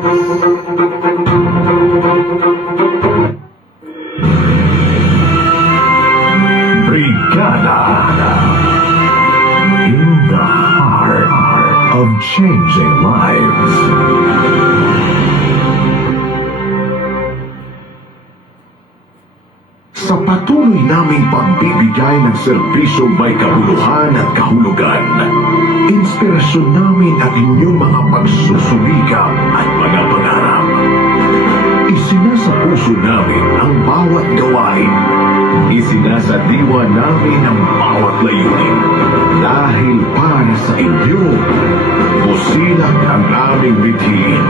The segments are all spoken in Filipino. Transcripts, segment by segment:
In the heart of changing lives. Sa patuloy naming pagbibigay ng serbisyong may kabuluhan at kahulugan, inspirasyon namin ang inyong mga pagsusumikap at mga pangarap. Isinasa puso namin ang bawat gawain. Isinasadiwa namin ang bawat layunin. Dahil para sa inyo, busilak ang aming bithin.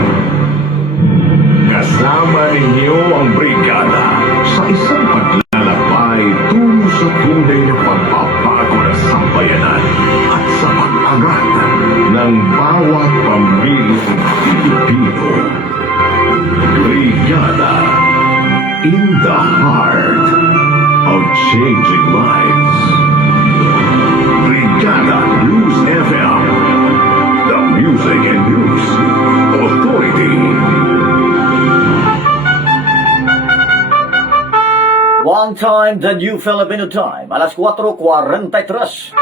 Kasama ninyo ang brigada sa isang paglalakbay tungo sa tunay na pagbabago ng sambayanan at sa pag-angat ng bawat pamilyang Pilipino. Brigada, in the heart of changing lives. Brigada News FM, the music and news authority. One time, the new Filipino time, alas 4:43.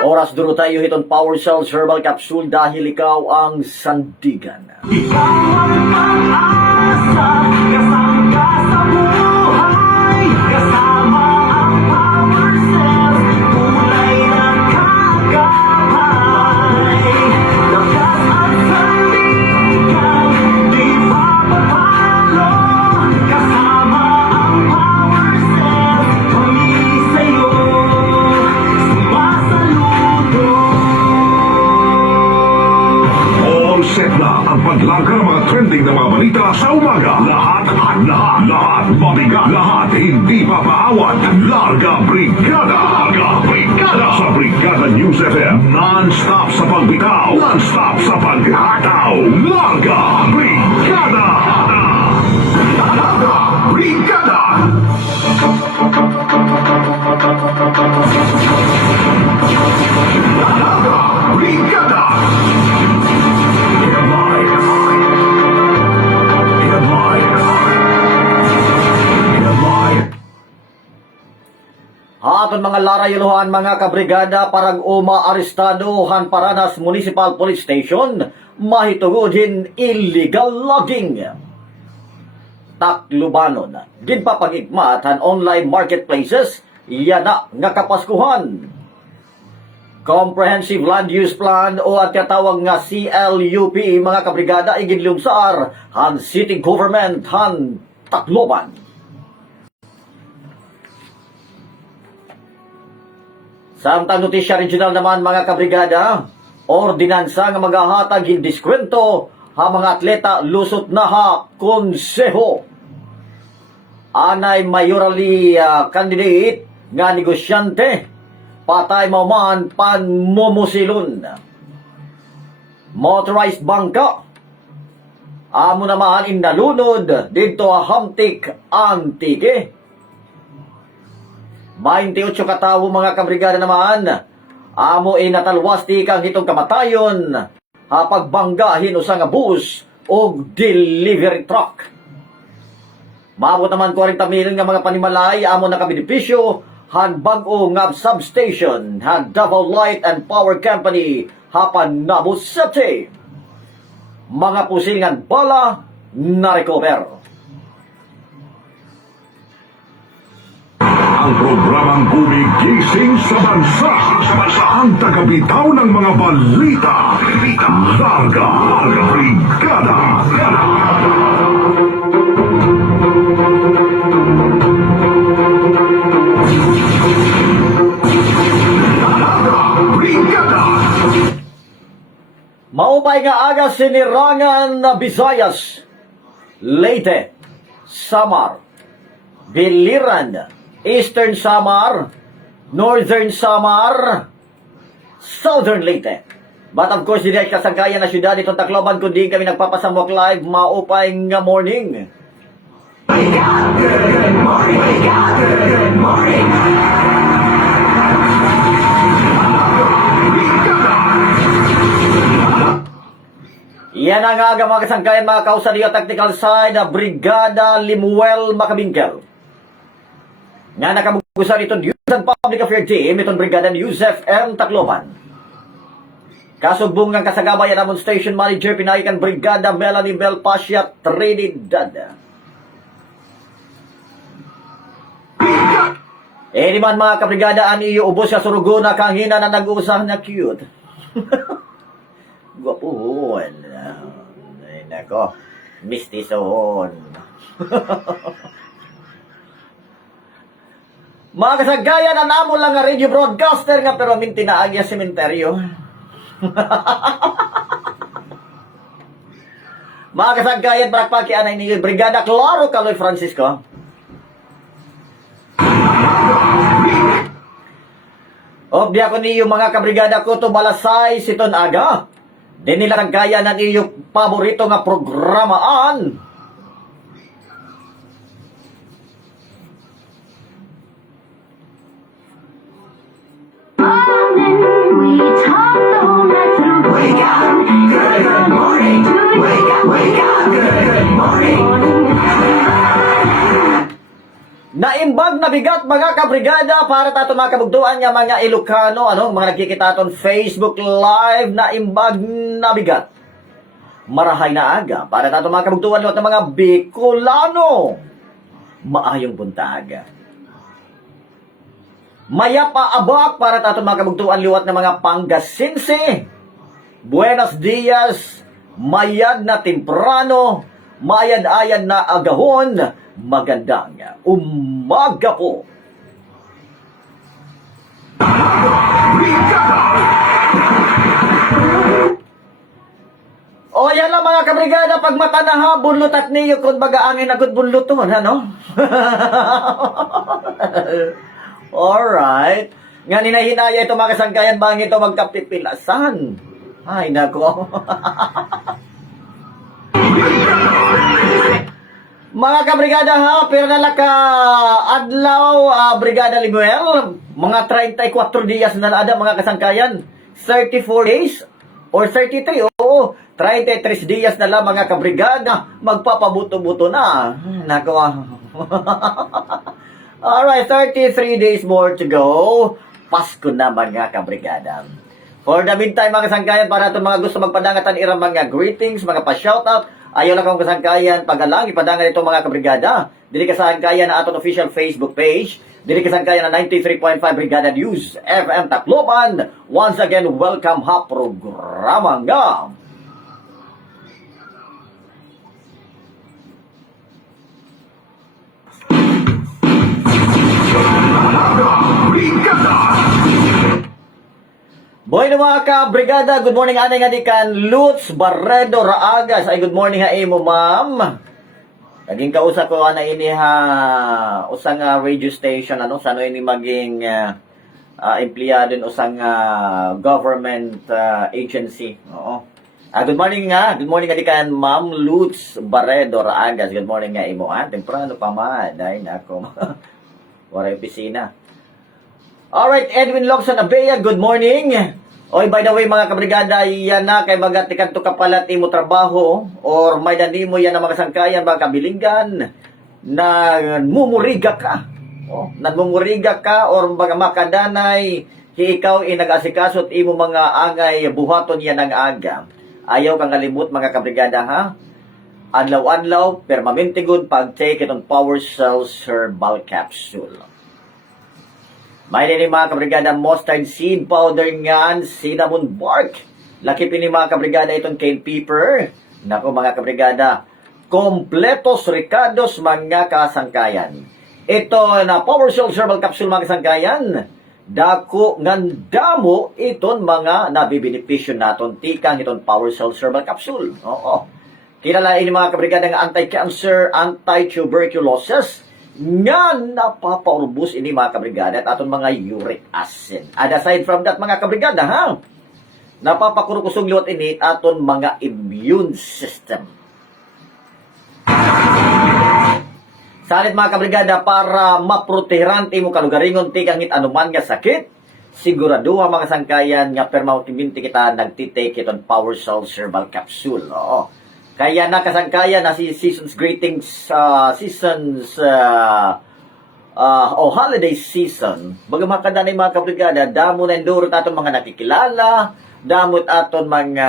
Oras duro tayo hiton Power Cells Herbal Capsule dahil ikaw ang sandigan. Ikaw ang pag-asa, kasama ka sa buhay, kasama ang Power Cells, kulay na kagabay. Lakas at sandigan, di papapalo, kasama ang Power Cells, muli sa'yo, sumasaludo. All set na ang paglaga ng mga trending na mga balita sa umaga. Lahat, mabigat, lahat hindi papaawat. Larga Brigada sa Brigada News FM. Non-stop sa pagbitaw, non-stop sa paghataw. Larga Brigada. Larga Brigada. Larga Brigada. Aton mga larayuluhan mga kabrigada parang uma-arestado han Paranas Municipal Police Station mahitugodin illegal logging. Taclobanon, din papagigmat han online marketplaces yana nga kapaskuhan. Comprehensive Land Use Plan o ang tinatawag nga CLUP mga kabrigada igidlungsar han City Government han Tacloban. Samtang notisya regional naman mga kabrigada, ordinansa nga maghahatag hin diskwento ha mga atleta lusot na ha konseho. Anay mayorally candidate nga negosyante patay mauman panmumusilon. Motorized bangka amo naman inalunod dito hamtik antike. 28 katawo mga kabrigada naman amo natalwasti kang hitong kamatayon pagbanggahin usa nga bus o delivery truck. Maabot naman 40 million nga mga panimalay amo nakabenepisyo han bag-o nga substation han Davao Light and Power Company hapan Nabu City. Mga pusilingan bala na recover. Ang programang gumigising sa bansa. Ang tagabitaw ng mga balita. Larga Brigada. Larga Brigada. Maupay nga aga sinirangan na Visayas, Leyte, Samar, Biliran, Eastern Samar, Northern Samar, Southern Leyte. But of course, hindi ay kasangkayan na syudad itong Tacloban kundi kami nagpapasamwak live maupay nga morning. Good morning. Yan ang aga mga kasangkayan, mga kausa niyo tactical side na Brigada Limuel Macabingkel. Nga nakabugusan itong News and Public Affairs Team, itong Brigada News FM Tacloban. Kasubong ng kasagabayan namon Station Manager Pinayakan Brigada Melanie Bel Pasha Trinidad. Di man mga kabrigada ani ubos sa surugona kang hina na nag-uusah na cute. Gwapuhon. Ay nako, mistisohon. Mga kasagayan na namo lang nga radio broadcaster nga pero minti na agya sementeryo. Mga kasagayan parakpaki anay ni Brigada Claro Caloy Francisco. Of di ako niyo mga kabrigada ko to balasay siton aga. Di nila kagaya ng iyong paborito nga programaan. We talk the whole night through. Wake up, good morning. Wake up, good morning. Naimbag na bigat mga kabrigada para tato mga kabugduan nga mga Ilocano, mga nagkikita aton Facebook Live, naimbag na bigat. Marahay na aga para tato mga kabugduan at mga Bicolano. Maayong buntag. Maya pa abak para tato mga kabugtuan liwat ng mga Pangasinse. Buenos dias, mayad na temprano, mayad-ayad na agahon, magandang umaga po. O yan lang mga kabrigada, pag mata na ha, bunlot at niyo kung baga angin agad bunluton, ano? Alright. Nga ninahinaya ito mga kasangkayan, bang ito magkapipilasan? Ay, nako. Mga kabrigada ha, pero nalaka adlaw, Brigada Limuel, mga 34 dias na naada mga kasangkayan, 34 days or 33, oo, 33 dias na lang mga kabrigada, magpapabuto-buto na. Nako. Alright, 33 days more to go. Pasko na mga kabrigada. For the meantime mga kasangkayan, para itong mga gusto magpadangatan irang mga greetings, mga pa-shoutout, ayaw lang akong kasangkayan, pagalang ipadangan ito mga kabrigada. Dili kasangkayan na aton official Facebook page. Dili kasangkayan na 93.5 Brigada News FM Tacloban. Once again, welcome ha programa nga. Boy na mga ka-brigada, good morning anay nga di kan Lutz Barredo Raagas. Ay good morning ha imo ma'am. Naging kausa ko ana ini ha usang radio station sano ini maging empleyado in usang government agency. Oo. Good morning nga di kan Ma'am Lutz Barredo Raagas. Good morning nga imo ha. Temprano pa man ay nako. Wala opisina. Alright, Edwin Locson Abea, good morning. Oy, by the way, mga kabrigada, yan na kay magatikan to kapalat imo trabaho or may danimo yan na mga sangkayan, mga kabilinggan na mumuriga ka. Nagmumuriga ka or mga makadanay, ikaw nag-asikasot imo mga angay buhaton yan ang aga. Ayaw kang kalimut mga kabrigada ha. Adlaw-adlaw, permanente good pag-take itong Power Cells Herbal Capsule. May nini mga kabrigada mustard seed powder ngan cinnamon bark. Laki pini mga kabrigada itong cane pepper. Nako mga kabrigada, kompletos ricados mga kasangkayan. Ito na Power Cells Herbal Capsule mga kasangkayan. Dako ngan damo iton mga nabibenepisyo naton tikang iton Power Cells Herbal Capsule. Oo. Kilala ini mga kabrigada nga anti-cancer, anti-tuberculosis. Nga napapaubos ini mga kabrigada at aton mga uric acid. And aside from that mga kabrigada ha, napapakurukusog liwat ini aton mga immune system. Salit mga kabrigada para maproteheran imo kalugaringon tikang anuman nga sakit, sigurado mga kasangkayan nga permautiminti kita nagtitake itong Power Cell Herbal Capsule. Oo. Kaya na kasangkayan na si season's greetings, holiday season. Bagamat kada na mga kabrigada, damo na endurot aton mga nakikilala, damot aton mga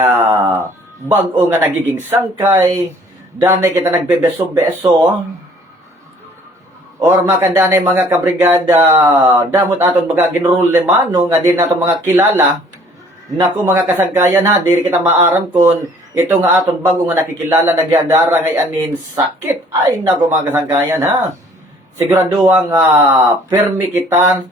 bag-o nga nagiging sangkay, danay kita nagbebeso-beso, or makanda na mga kabrigada, damot aton mga ginrule mano, nga din aton mga kilala, naku mga kasangkayan ha, diri kita maaram kon ito nga aton bago nga nakikilala nagyadara ngay anin sakit. Ay naku mga kasangkayan ha. Sigurado ang permi kita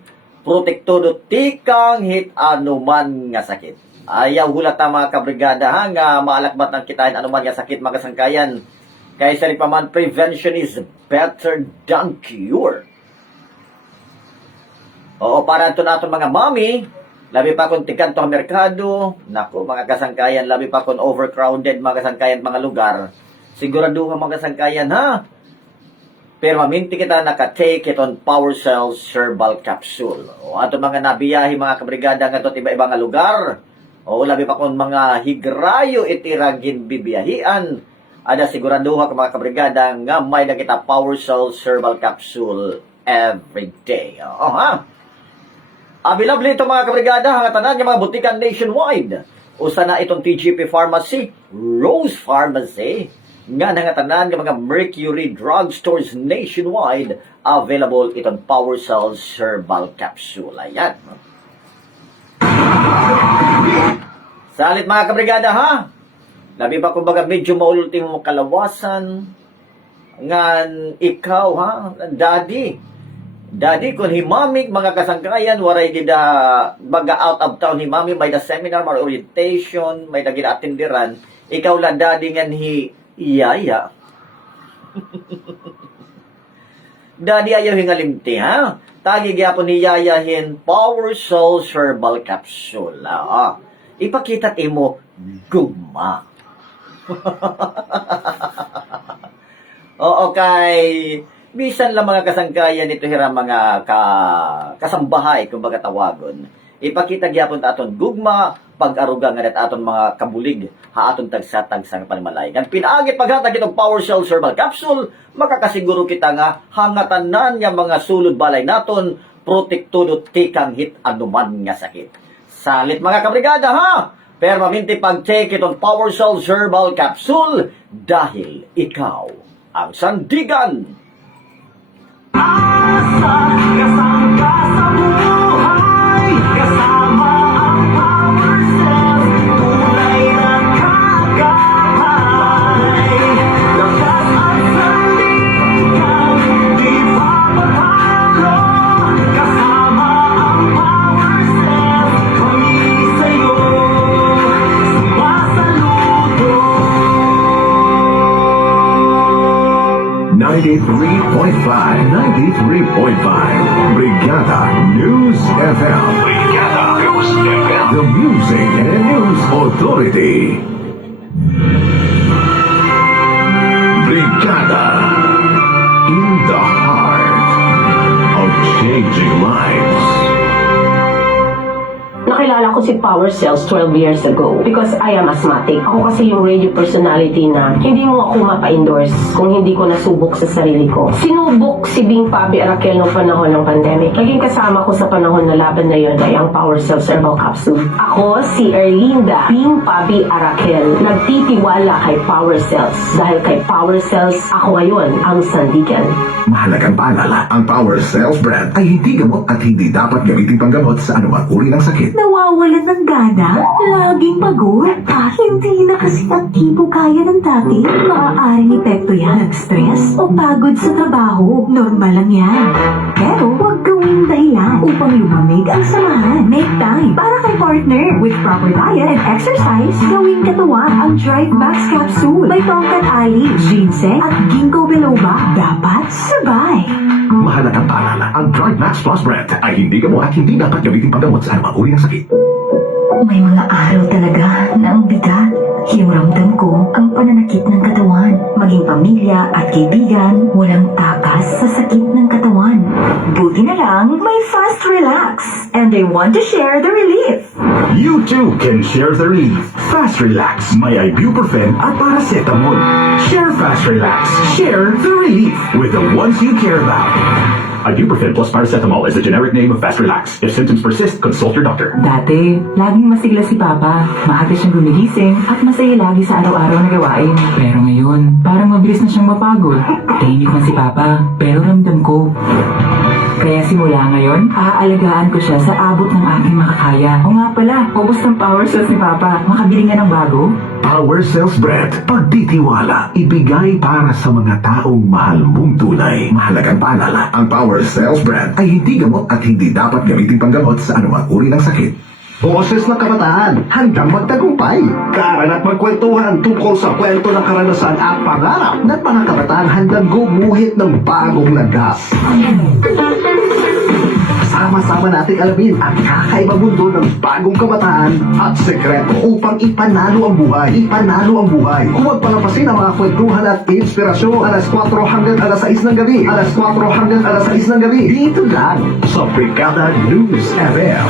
protektodo tikang hit anuman nga sakit. Ayaw hulat mga kabrigada ha nga maalakbat ang kitain anuman nga sakit mga kasangkayan. Kaya sa paman prevention is better than cure. Oo, para ito natin mga mami, labi pa kung tikan to ang merkado, naku mga kasangkayan, labi pa kung overcrowded mga kasangkayan mga lugar, sigurado mga kasangkayan ha. Pero maminti kita naka-take itong Power Cells Herbal Capsule. O ato mga nabiyahi mga kabrigada nga ito iba-iba nga lugar. O labi pa kung mga higrayo itiragin bibiyahian. Ada sigurado ka mga kabrigada nga may nakita Power Cells Herbal Capsule every day. O ha. Available ito mga kabrigada, hangatanan ng mga butikan nationwide. Usa na itong TGP Pharmacy, Rose Pharmacy, nga hangatanan ng mga Mercury Drugstores nationwide, available itong Power Cells Herbal Capsule. Ayan. Salit mga kabrigada ha. Labi pa kumbaga medyo maululti mo kalawasan, ngan ikaw ha, Daddy, kung himamig mga kasangkayan, waray di da baga out of town himamig, may da seminar, may orientation, may da ginatindiran, ikaw la daddy ngan iyaya. Daddy ayaw hingalimti ha. Tagi gyapon ni yayahin Power Cells Herbal Capsule. Ipakita mo gugma. Oo kay bisan lang mga kasangkayan ito hira mga kasambahay kumbaga tawagon. Ipakita gyapon aton gugma pag-aruga nga aton mga kabulig ha aton tagsa-tagsang panimalay. Kan pinaagit paghatag itong Power Cells Herbal Capsule, makakasiguro kita nga hangatanan nga mga sulod balay naton protektudo tikang hit anuman nga sakit. Salit mga kabrigada ha. Pero maminti pag-take itong Power Cells Herbal Capsule dahil ikaw ang sandigan. Asa, kasama ka sa buhay, kasama ang Power Cells, tunay na kagabay. Lakas at sandigan, di papatalo, kasama ang Power Cells, kami sa'yo, sumasaludo. 93.5 Brigada News FM. Brigada News FM. The Music and News Authority. Brigada in the heart of changing lives. Nakilala ko si Power Cells 12 years ago because I am asthmatic. Ako kasi yung radio personality na hindi mo ako mapa-endorse kung hindi ko nasubok sa sarili ko. Sinubok si Bing Pabi Arakel noong panahon ng pandemic. Naging kasama ko sa panahon na laban na yun ay ang Power Cells Herbal Capsule. Ako si Erlinda Bing Pabi Arakel, nagtitiwala kay Power Cells. Dahil kay Power Cells, ako ngayon ang sandigan. Mahalagang paalala, ang Power Cells brand ay hindi gamot at hindi dapat gamitin panggamot sa anumang uri ng sakit. Nawawalan ng gana, laging pagod, hindi na kasi aktibo kaya ng dati. Maaaring epekto yan ng stress o pagod sa trabaho. Normal lang yan. Pero huwag gawing dahilan upang lumamig ang samahan. Make time para kay partner. With proper diet and exercise, gawing katuwang ang Drive Max Capsule. May tongkat ali, ginseng at ginkgo biloba. Dapat sabay. Mahalagang paalala, ang Drive Max Plus brand ay hindi gamot at hindi dapat gamitin panggamot sa anumang uri ng sakit. May mga araw talaga na ang bigat. Yung ramdam ko ang pananakit ng katawan. Maging pamilya at kaibigan, walang takas sa sakit ng katawan. Buti na lang, may Fast Relax. And they want to share the relief. You too can share the relief. Fast Relax. May ibuprofen at paracetamol. Share Fast Relax. Share the relief with the ones you care about. Ibuprofen plus paracetamol is the generic name of Fast Relax. If symptoms persist, consult your doctor. Dati, laging masigla si Papa. Maaga siyang gumigising at masaya lagi sa araw-araw na gawain. Pero ngayon, parang mabilis na siyang mapagod. Tahimik man si Papa, pero ramdam ko. Kaya simula ngayon, aalagaan ko siya sa abot ng aking makakaya. O nga pala, ubos ng power cells ni Papa. Makabili nga ng bago. Power Cells Bread. Pagtitiwala. Ibigay para sa mga taong mahal mong tunay. Mahalagang paalala. Ang Power Cells Bread ay hindi gamot at hindi dapat gamitin panggamot sa anumang uri ng sakit. Boses ng kabataan hanggang magtagumpay. Kaaral at magkwentuhan tungkol sa kwento ng karanasan at pangarap ng mga kabataan hanggang gumuhit ng bagong landas. Sama-sama nating alamin ang kakaibang mundo ng bagong kabataan at sekreto upang ipanalo ang buhay. Ipanalo ang buhay. Huwag palampasin ang mga kwentuhan at inspirasyon alas 4 hanggang alas 6 ng gabi. Alas 4 hanggang alas 6 ng gabi. Dito lang sa Brigada News FM.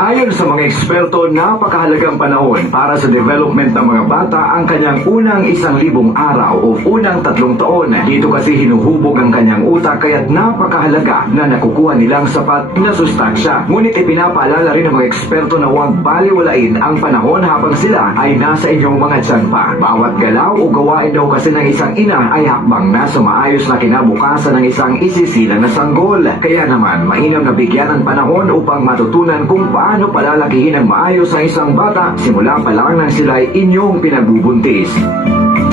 Ayon sa mga eksperto, napakahalagang panahon para sa development ng mga bata ang kanyang unang 1,000 araw o unang 3 taon. Dito kasi hinuhubog ang kanyang utak kaya't napakahalaga na nakukuha nilang sapat na sustansya. Ngunit ipinapaalala rin ng mga eksperto na huwag baliwalain ang panahon habang sila ay nasa inyong mga tiyan pa. Bawat galaw o gawain daw kasi ng isang ina ay hakbang na sa maayos na kinabukasan ng isang isisilang na sanggol. Kaya naman, mainam na bigyan ng panahon upang matutunan kung paano palalakihin ang maayos ng isang bata simula pa lang nang sila'y inyong pinagbubuntis.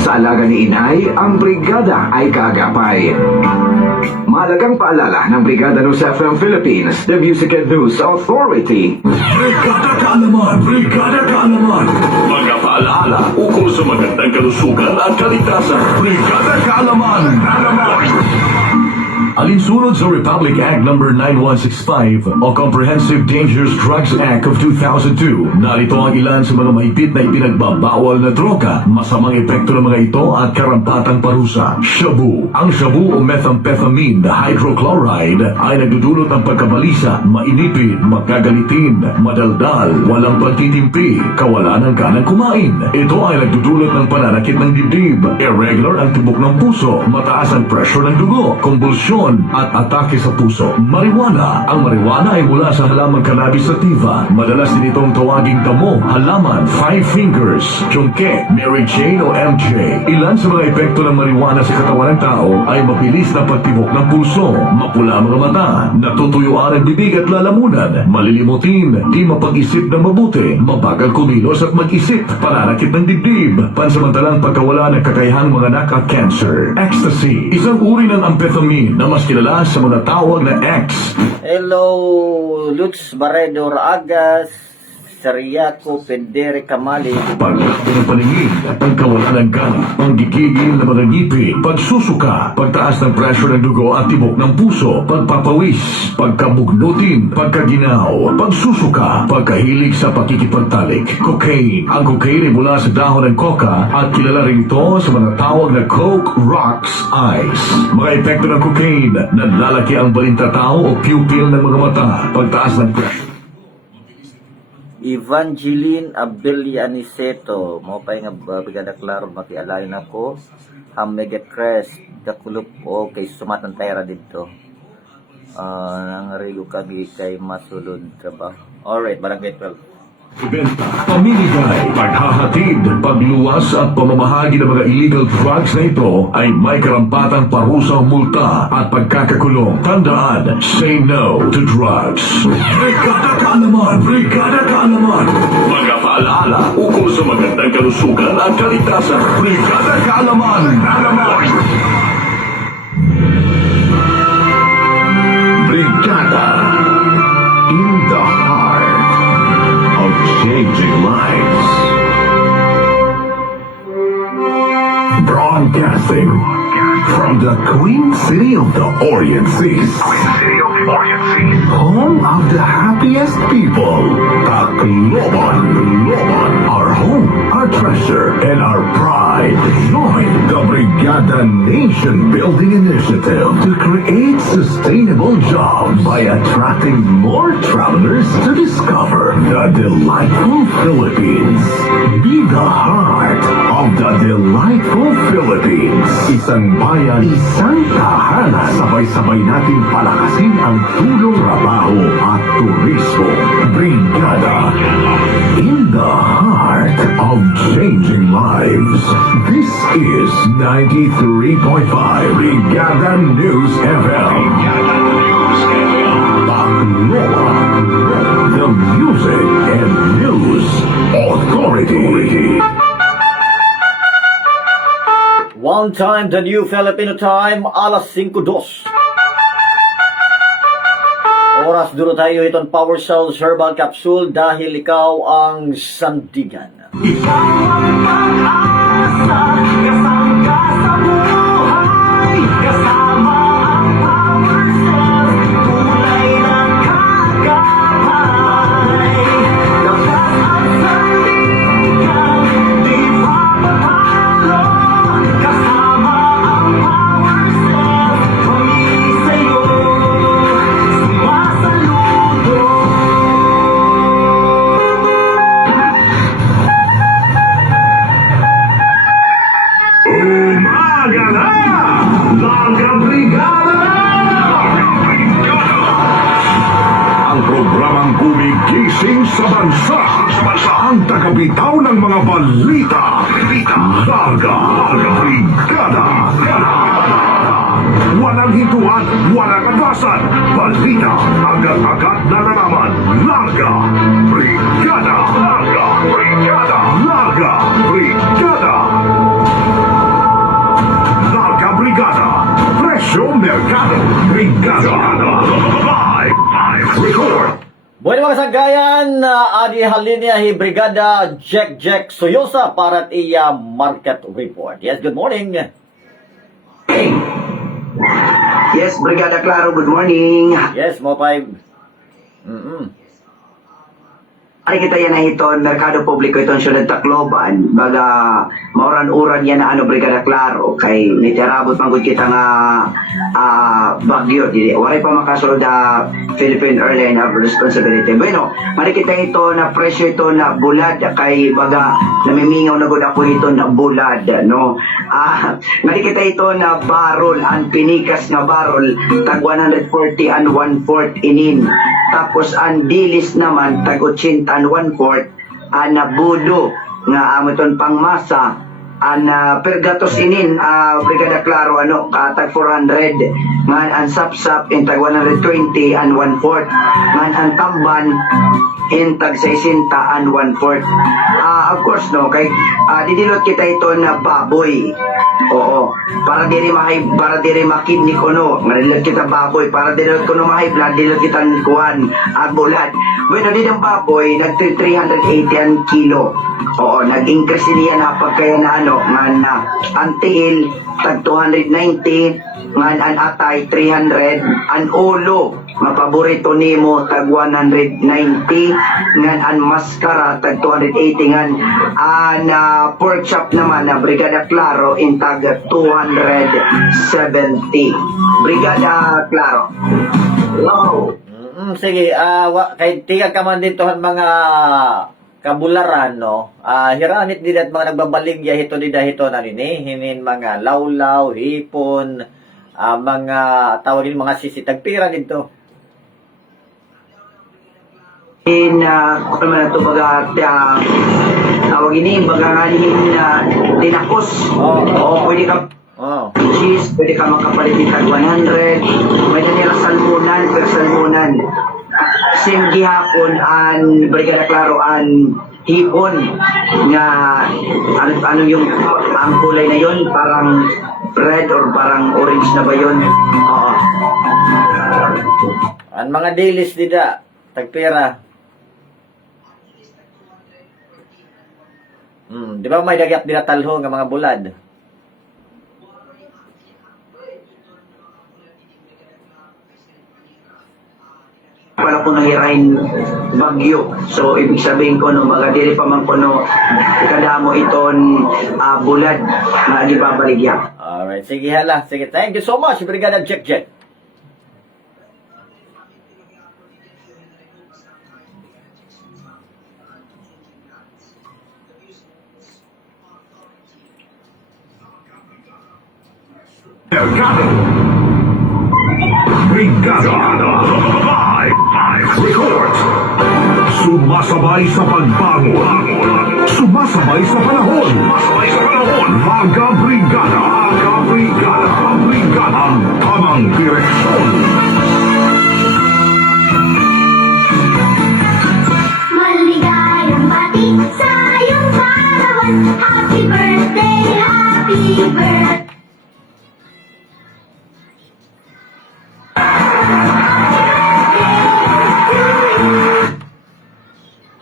Sa alaga ni Inay, ang Brigada ay kaagapay. Mahalagang paalala ng Brigada News FM Philippines, the Music and News Authority. Brigada Kaalaman! Brigada Kaalaman! Mga paalaala ukol sa magandang kalusugan at kaligtasan. Brigada Kaalaman! Alinsunod sa Republic Act No. 9165 o Comprehensive Dangerous Drugs Act of 2002, narito ang ilan sa mga mahigpit na ipinagbabawal na droga, masamang epekto ng mga ito at karampatang parusa. Shabu. Ang shabu o methamphetamine hydrochloride ay nagdudulot ng pagkabalisa, mainipid, magkagalitin, madaldal, walang pagtitimpi, kawalan ng ganang kumain. Ito ay nagdudulot ng pananakit ng dibdib, irregular ang tibok ng puso, mataas ang pressure ng dugo, kumbulsyon, at atake sa puso. Marijuana. Ang marijuana ay mula sa halamang cannabis sativa. Madalas din itong tawaging damo, halaman, five fingers, chungke, Mary Jane o MJ. Ilan sa mga epekto ng marijuana sa katawan ng tao ay mabilis na pagtibok ng pulso, mapula ang mga mata, natutuyuan ang bibig at lalamunan, malilimutin, di mapag-isip ng mabuti, mabagal kumilos at mag-isip, pananakit ng dibdib, pansamantalang pagkawala ng kakayahang mga anak at cancer. Ecstasy. Isang uri ng amphetamine na mas kilala sa mga tawag na X. Hello, Lutz Barredo Raagas, Sariaco, Pendere, Kamali. Paglaki ng paningin, pagkawalan ng gana, panggigigil ng mga ngipin, pagsusuka, pagtaas ng pressure ng dugo at tibok ng puso, pagpapawis, pagkabugnutin, pagkaginaw, pagsusuka, pagkahilig sa pakikipagtalik. Cocaine. Ang cocaine ay mula sa dahon ng coca at kilala rin ito sa mga tawag na Coke Rocks Ice. Mga epekto ng cocaine, nalalaki ang balintatao o pupil ng mga mata, pagtaas ng pressure. Evangeline Abelianiceto, mo pa nga Brigada Claro, makialain ako. Hamega Crest, Dakulup o kay Sumatantera dito. Nangarigo kami kay Masulod trabaho. Alright, Barangay 12. Ibenta, pamimigay, paghahatid, pagluwas at pamamahagi ng mga illegal drugs na ito ay may karampatang parusang multa at pagkakakulong. Tandaan, say no to drugs. Brigada Kaalaman! Brigada Kaalaman! Mga paalaala ukol sa magandang kalusugan at kaligtasan. Brigada Kaalaman! Brigada in the heart of changing lives. Broadcasting from the Queen City of the Orient Seas. Home of the happiest people. Tacloban. Our home our treasure and our pride. Join the Brigada Nation Building Initiative to create sustainable jobs by attracting more travelers to discover the delightful Philippines. Be the heart of the delightful Philippines. Isang bayan, isang tahanan. Sabay-sabay nating palakasin ang tulong trabaho at turismo. Brigada. In the heart of changing lives. This is 93.5 Brigada News FM. Bacolod, the music and news authority. One time, the new Filipino time, alas 5:02. Oras duro tayo itong Power Cells Herbal Capsule dahil ikaw ang sandigan. Ikaw ang pag-asa, kasama ka sa buhay, kasama ang power cells, tulay ng kagabay. Lakas at sandigan, di papatalo, kasama ang power cells, kami sa'yo, sumasaludo. Umaga na! Larga Brigada! Ang programang gumigising sa bansa. Ang tagabitaw ng mga balita. Larga Brigada. Walang hituan, walang atasan. Balita, agad-agad na nalaman. Larga Brigada. Larga Brigada. Larga Brigada. Larga Brigada. Presyo Mercado. Brigada. Live record. Bueno mga sagayan, adi halinia hi Brigada Jack Soyosa para iya market report. Yes, good morning. Yes, Brigada Claro, good morning. Yes, mo five. Ay kita yan na iton, Merkado Publiko iton syudad Tacloban, baga mauran-uran yan na ano Brigada Claro, kay niterabot manggod kita nga bagyo, waray pa makasunod Philippine Airline of Responsibility. Bueno, mari kita ito na presyo ito na bulad, kay baga namimingaw na gud ako ito na bulad, no? Mari kita ito na barrel, ang pinikas nga barrel, tag 140 and 1/4 inin. Tapos ang dilis naman tag 80 and 1/4 ang budo nga amoton pangmasa ang pergatos inin Brigada Claro ano tag 400 man ang sapsap in tag 120 and 1/4 man ang tamban in tag 60 and 1/4. Of course no kay didilot kita ito na baboy. Oo, para diri makidni ko no, ngalilot kita baboy, para diri ko no mahib na dilot kita kuan bulat. Bueno, di ang baboy nag 380 ang kilo. Oo, nag-increase niya na pagkaya na ano, man ang tiil tag 290, man ang atay 300, ang ulo mapaborito nimo tag 190, ngan ang maskara tag 280, ngan ang pork chop naman na Brigada Claro in tag 270. Brigada Claro. Hello. Sige, kay tingag ka man ditohan mga kabularan, no? Hiranit dilat mga nagbabaligya hito dahito na hinin mga lawlaw, hipon, mga tawagin mga sisitagpira dito. Kung naman ito baga tawag ini baga nganin tinakos. Pwede ka cheese, pwede ka makapalit ng tag 100, pwede nila salmonan. Same gihapon ang Brigada Claro ang hipon nga ano yung ang kulay na yon, parang red or parang orange na ba yon? Oo. Ang mga dailies dida, tagpira. Di ba may dagyat dinatalho nga mga bulad? Wala po nahirain bagyo. So ibig sabihin ko no baga dili pa man kuno kadamo iton bulad nga gibabaligya. Alright, sige hala. Sige, thank you so much, Brigada Jack Jack. Mercado. Brigada. Live reports. Sumasabay sa pagbangon. Sumasabay sa panahon. Mga brigada. Ang tamang direksyon. Maligayang bati sa iyong kaarawan. Happy birthday, happy birthday.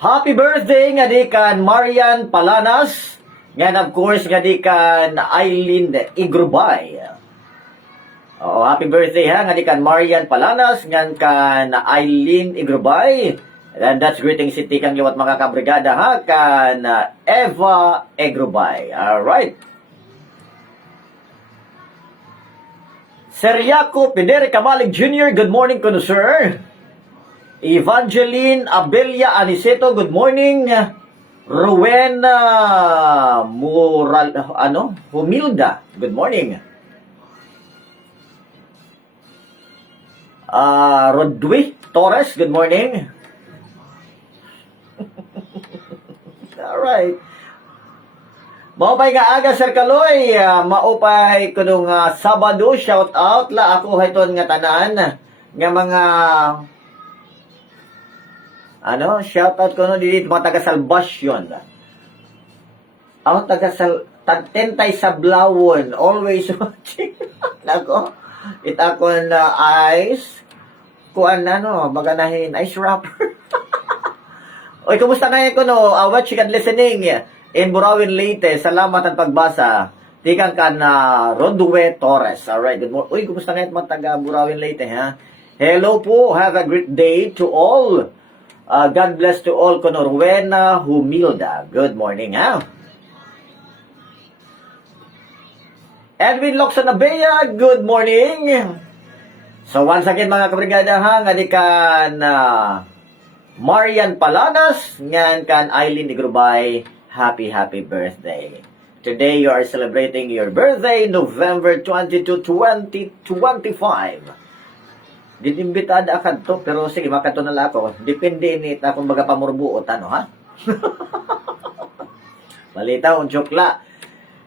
Happy birthday nga di kan Marian Palanas. Nga of course nga di kan Eileen Igrubay. Oo, happy birthday ha nga di kan Marian Palanas ngan kan Eileen Igrubay. And that's greeting city kang liwat mga kabrigada ha kan Eva Igrubay. All right. Seriaco Pidere Kamalig Jr., good morning kuno sir. Evangeline Abelia Aniceto, good morning. Rowena Humilda, good morning. Rodwi Torres, good morning. Alright. Maupay nga aga, Sir Kaloy. Maupay ko nung Sabado, shout out la ako hayton nga tanan nga mga shout out ko no dito mga taga-Salvation. Ako tagtentay sa Blawon, always watching. Nako, ako na ice, kuan maganahin, ice wrapper. Oy, kumusta ngayon ko no? Watching and listening in Burawin Leyte. Salamat at pagbasa. Tikang ka na Rodwe Torres. Alright, good morning. Uy, kumusta ngayon mga taga Burawin Leyte, ha? Hello po, have a great day to all. God bless to all ko Rowena Humilda. Good morning, ha? Edwin Locson Abea, good morning. So once again mga kabrigada ha, nga di kan Marian Palanas, ngan kan Eileen Igrubay, happy birthday. Today you are celebrating your birthday, November 22, 2025. Didimbitada ka to, pero sige, makato na lang ako. Depende ni ta kung baga pamurbuot, ha? Malita, chokla.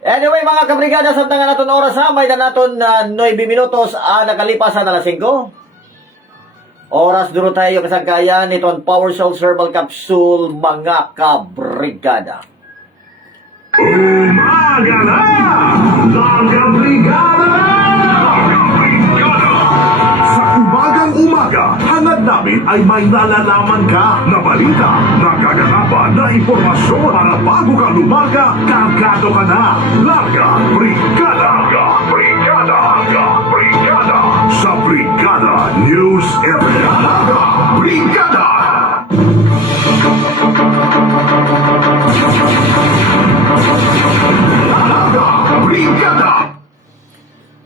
Anyway, mga kabrigada, sa tangan natin oras ha, may na natin 9 minutos nakalipas na alas 5. Oras duro tayo kasangkayan itong Power Cell Herbal Capsule, mga kabrigada. Umaga na! Mga brigada! Umagang umaga, hangad namin ay may nalalaman ka na balita, nagaganapan na impormasyon para bago ka lumaga, kargado ka na. Larga Brigada! Sa Brigada News Area. Larga Brigada!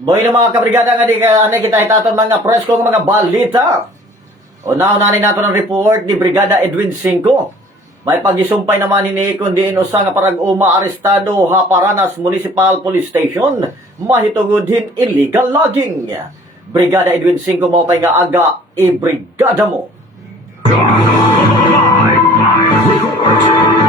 Boy na mga kabrigada nga di ka kita itaton mga preskong mga balita. Una-unanin nato ng report ni Brigada Edwin Cinco. May pagisumpay naman ni kundi inusa nga parag-uma arestado ha Paranas Municipal Police Station. Mahitugod illegal logging. Brigada Edwin Cinco mo pay nga aga i-brigada mo.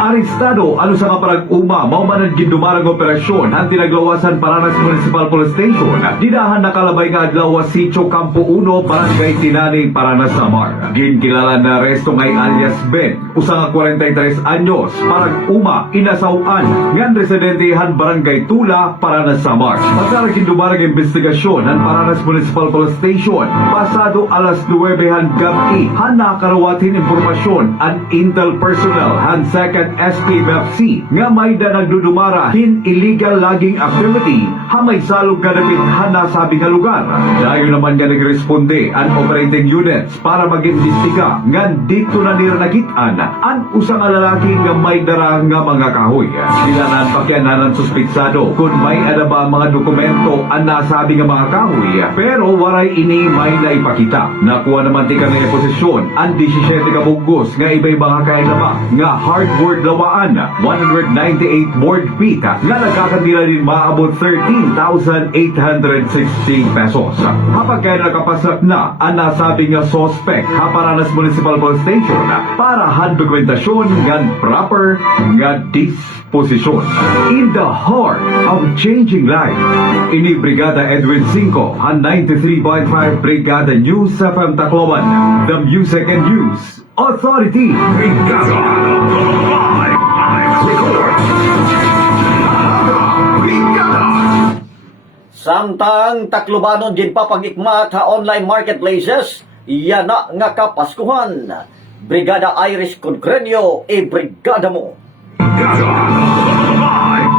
Arestado ano sa kaparag-uma maumanan gindumarang operasyon ang tinaglawasan Paranas Municipal Police Station at didahan nakalabay nga adlaw Sitio Campo 1 Barangay Tinaning Paranas Samar. Ginkilala na resto ngay alias Ben usa nga 43 anyos parag-uma inasawan ngan residentehan Barangay Tula Paranas Samar. Pasara gindumarang investigasyon ang Paranas Municipal Police Station pasado alas 9 han gabi han nakarawatin impormasyon ang intel personnel han 2nd SPMFC nga may da nagdudumara hin illegal logging activity hamay salog kadapit nasabi nga lugar. Dayo naman nga nagresponde ang operating units para mag-imbestiga nga dito na nila nakitaan ang usang lalaki nga may dara nga mga kahoy. Sila nan pakyanan ng suspitsado kung may ada ba mga dokumento ang nasabi nga mga kahoy pero waray ini may naipakita. Nakuha naman ti kanila posisyon ang 17 ka buggos nga iba'y mga kailaba nga hardboard lawaan 198 board feet nga nagkakandila din maabot 13,816 pesos. Kapag kaya nakapasak na ang nasabi nga suspect Haparanas Municipal Police Station para han dokumentasyon nga proper nga disposisyon. In the heart of changing life, ini Brigada Edwin 5 ang 93.5 Brigada News FM Tacloban, the Music and News Authority. Brigada Live Records. Brigada. Samtang Taclobanon din pa pag-ikmat ha online marketplaces, yana nga kapaskuhan. Brigada Iris Concrenio, brigada mo. Brigada Live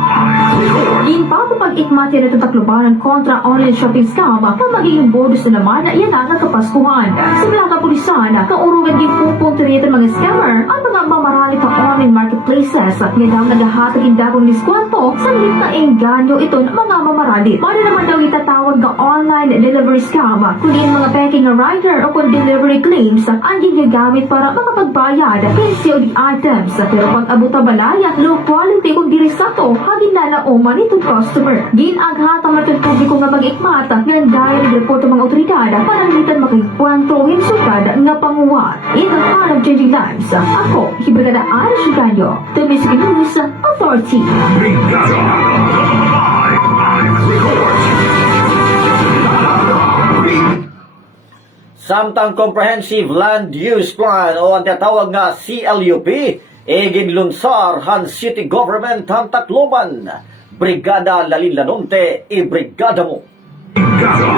Records. Din pa po pag-ikmati na itong Taclobanan kontra online shopping scam na magiging bonus na naman na iyan ang kapaskuhan. Sa mga kapulisan, kaurugan din po punto rito mga scammer ang mga mamarali pa online marketplaces nga daw naghahatag indagong diskwanto sa lit na engganyo ito ng mga mamarali. Paano naman daw itatawag ng online delivery scam kundi ang mga peking rider o kung delivery claims ang ginagamit para makapagbayad kay COD items. Pero pag abuta balaya, low quality kung diri sa to, hagin na nauman itong customer. Ginaghatang natin publiko nga mag-ikmat nga dahil report ng mga otoridad para nilitan makikwanto hinsukad nga panguwat. In the heart of changing lives, ako, Brigada Iris Concrenio, the Music and News Authority. Brigada Live Records. Samtang Comprehensive Land Use Plan o ang tatawag nga CLUP, ginlunsar han City Government han Tacloban. Brigada Lalin Lanonte, brigada mo. Brigada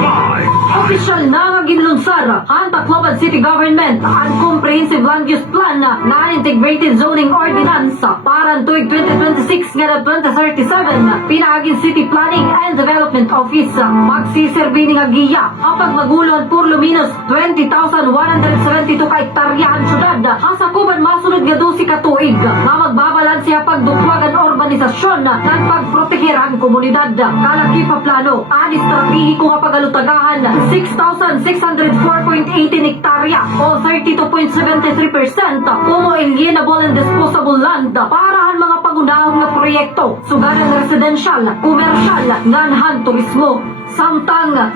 Live. Opisyal na nga ginlunsar ang Tacloban City Government ang Comprehensive Land Use Plan na Integrated Zoning Ordinance para tuig 2026 nga na 2037 pinagin City Planning and Development Office magsiserbi ni nga giya apag magulon por luminos 20,172 ka hektaryahan syudad hasakuban masunod nga 12 ka tuig nga magbabalanse ang pagdukwagan organisasyon ng pagproteher ang komunidad kalaki pa plano ang estratehiko nga pagalutagahan 6,604.18 hektarya o 32.73% como alienable and disposable land para ang mga pangunahon nga proyekto sugaran residential, komersyal, nganhan turismo. Samtang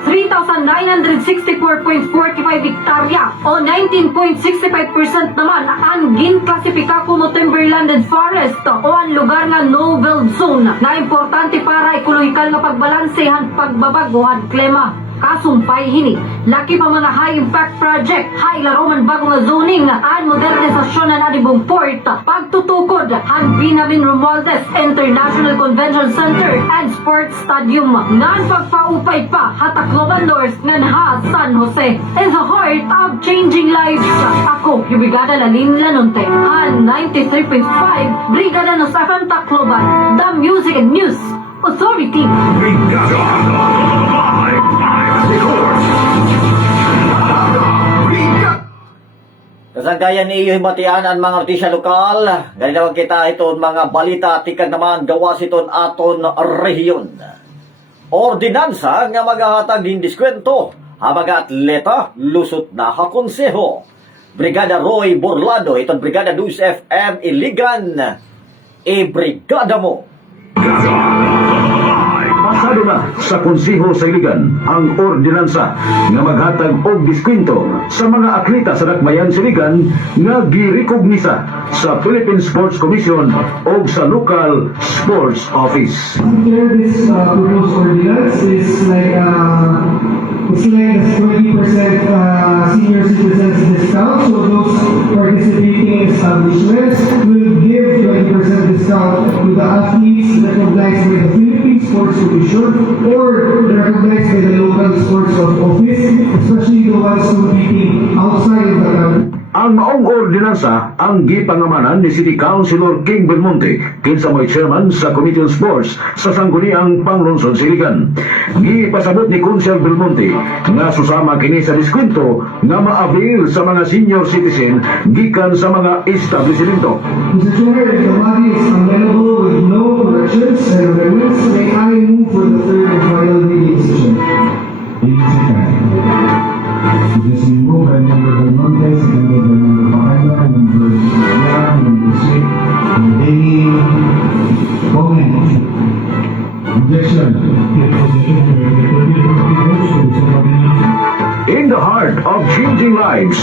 3,964.45 hektarya o 19.65% naman ang ginklasipika como timberland and forest o ang lugar nga no-build zone na importante para ekolohikal nga pagbalansehan pagbabaguhan klima. Kasumpay hini, laki pa mga high-impact project, high laroman bagong nga zoning, at modernisasyon ng adibong port, pagtutukod, ang Binamin Romualdez International Convention Center and Sports Stadium, ngan pagpaupay pa, Tacloban North, ngan ha, San Jose, in the heart of changing lives. Ako, yung Brigada Lalin Lanonte, han 93.5, Brigada Nos FM Tacloban, the Music and News Authority. Brigada Live Records. Kasangkayan ni iyo himatian ang mga artisya lokal. Ganitawag kita iton mga balita tikan naman gawas iton aton rehiyon. Ordinansa nga maghahatag din diskwento ang mga atleta lusot na kakonseho. Brigada Roy Borlado, iton Brigada News FM Iligan. Brigada mo. Pasado na sa Konseho sa Iligan ang ordinansa nga maghatag og diskwento sa mga atleta sa Dakbayan sa Iligan nga girekognisa sa Philippine Sports Commission o sa local sports office. This proposed ordinance is like it's like a 20% senior citizens discount. So those participating establishments will give 20% discount to the athletes recognized by the Philippine Sports Commission or recognized by the local sports office, especially the ones competing outside of the country. Ang maong ordinansa ang gipangamanan ni City Councilor King Belmonte kinsa may chairman sa Committee on Sports sa sangguniang panglungsod Siligan. Gipasabot ni Councilor Belmonte nga susama kini sa diskwento nga ma-avail sa mga senior citizen gikan sa mga establishmento. Mr. Chair, if the body is amenable with no corrections and amendments, may I move for the third and final reading decision. This is moved by Member Belmonte, seconded by Member Bacana, Member Villar, Member Sweet, and any comment. Objection. In the heart of changing lives,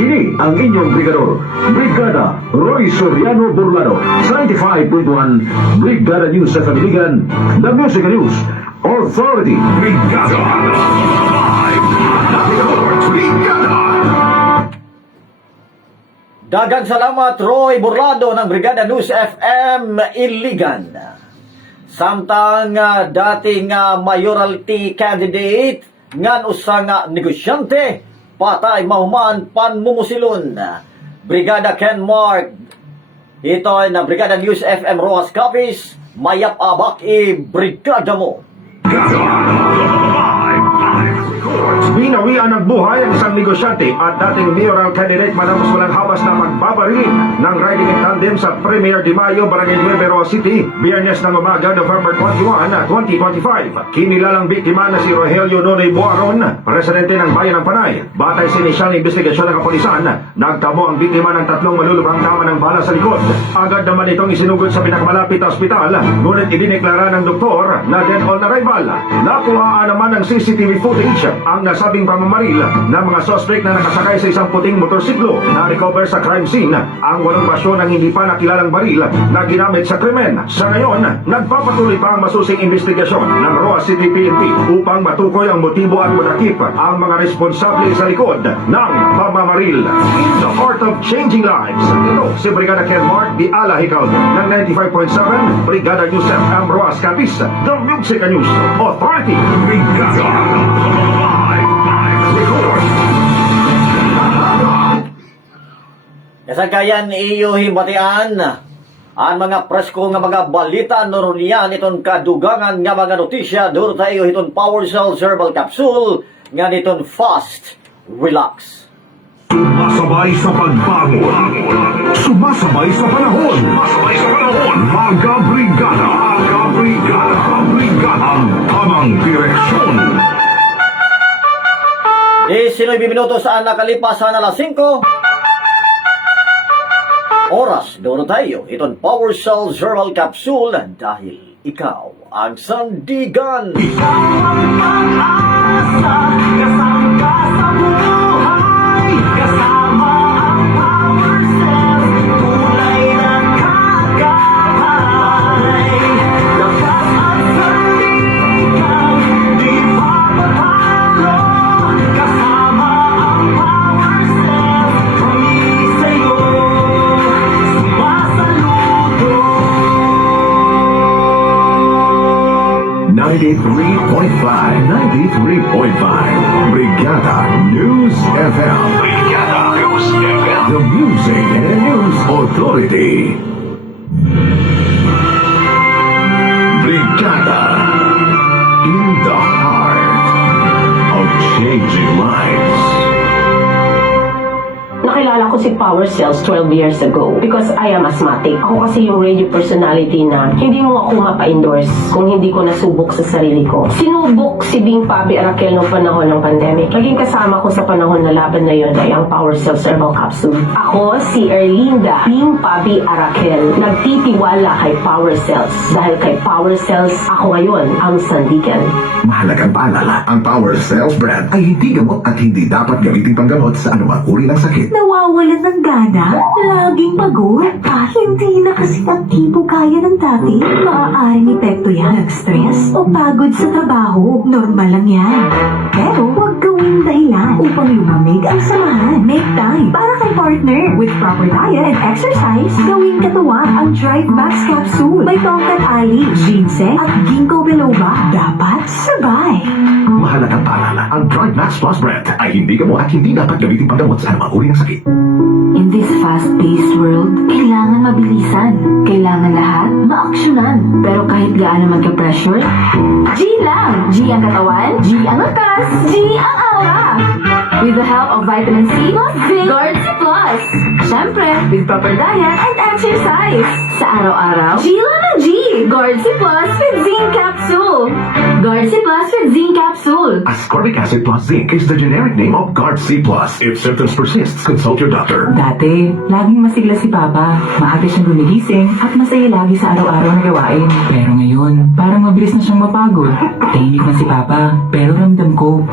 kini ang inyong brigador, Brigada Roy Soriano Burlado, 95.1 Brigada News sa Kabiligan, The Music News Authority. Brigada. Dagang salamat Roy Burlado ng Brigada News FM Iligan. Samtang dating mayoralty candidate ngan usa nga negosyante patay mahuman panmumusilon. Brigada Ken Mark ito ay na Brigada News FM Rojas Capiz mayap abak brigada mo. Binawian ng buhay ang isang negosyante at dating mayoral candidate matapos walang hawas na magbabarilin ng riding in tandem sa Premier de Mayo, Barangay Nuevo City, Biyernes ng umaga, November 21, 2025. Kinilalang biktima na si Rogelio Nonoy Boaron, residente ng Bayan ng Panay. Batay sa inisyal na investigasyon ng kapulisan, nagtamo ang biktima ng 3 malulubhang tama ng bala sa likod. Agad naman itong isinugod sa pinakamalapit na ospital, ngunit idineklara ng doktor na dead on arrival. Nakuhaan naman ng CCTV footage ang nasabing pamamaril ng mga suspect na nakasakay sa isang puting motorsiklo. Na-recover sa crime scene ang 8 basyo ng hindi pa nakilalang baril na ginamit sa krimen. Sa ngayon, nagpapatuloy pa ang masusing investigasyon ng Roa City PNP upang matukoy ang motibo at madakip ang mga responsable sa likod ng pamamaril. In the heart of changing lives, ito si Brigada Ken Mark di Ala Hikaw ng 95.7 Brigada News FM Roas Capiz, The Music News Authority. Brigada. Kasagayan iyo himbatian ang mga presko nga mga balita norunian iton kadugangan nga mga notisya duro tayo iton Power Cell Herbal Capsule nga niton Fast Relax. Sumasabay sa pagbago. Sumasabay sa panahon. Sumasabay sa panahon. Mga brigada. Mga brigada. Brigada. Ang tamang direksyon. 19 minutos ang nakalipas na alas 5. Oras, doon tayo. Itong Power Cell Herbal Capsule dahil ikaw ang sandigan. Ikaw ang pag-asa, kasama ka sa buhay, kasama ang Power Cells, kulay ng kagabay. Lakas at sandigan, di papatalo, kasama ang Power Cells, kami sa'yo. 93.5 Brigada News FM. Brigada News FM. The Music and News Authority. Brigada. In the heart of changing lives. Nakilala ko si Power Cells 12 years ago because I am asthmatic. Ako kasi yung radio personality na hindi mo ako mapa-endorse kung hindi ko nasubok sa sarili ko. Sinubok si Bing Pabi Arakel noong panahon ng pandemic. Naging kasama ko sa panahon na laban na yun ay ang Power Cells Herbal Capsule. Ako si Erlinda Bing Pabi Arakel. Nagtitiwala kay Power Cells. Dahil kay Power Cells, ako ngayon ang sandigan. Mahalagang paalala, ang Power Cells brand ay hindi gamot at hindi dapat gamitin panggamot sa anumang uri ng sakit. Nawawalan ng gana, laging pagod, hindi na kasi aktibo kaya ng dati. Maaaring epekto yan ng stress o pagod sa trabaho. Normal lang yan. Pero huwag gawing dahilan upang lumamig ang samahan. Make time para kay partner. With proper diet and exercise, gawing katuwang ang Drive Max Capsule. May tongkat ali, ginseng at ginkgo biloba. Dapat sabay. Mahalagang paalala, ang Drive Max Plus brand ay hindi gamot at hindi dapat gamitin panggamot sa anumang uri ng sakit. In this fast-paced world, kailangan mabilisan. Kailangan lahat maaksyonan. Pero kahit gaano magka-pressure, G lang! G ang katawan, G ang lakas, G ang aura! With the help of vitamin C plus zinc, Guard C plus. Siyempre, with proper diet and exercise. Sa araw-araw, G lang ng G! Guard C plus with zinc capsule. Guard C plus with zinc capsule. Ascorbic acid plus zinc is the generic name of Guard C+. If symptoms persist, consult your doctor. Dati, laging masigla si Papa. Maaga siyang gumigising at masaya lagi sa araw-araw na gawain. Pero ngayon, parang mabilis na siyang mapagod. Tahimik na si Papa, pero ramdam ko.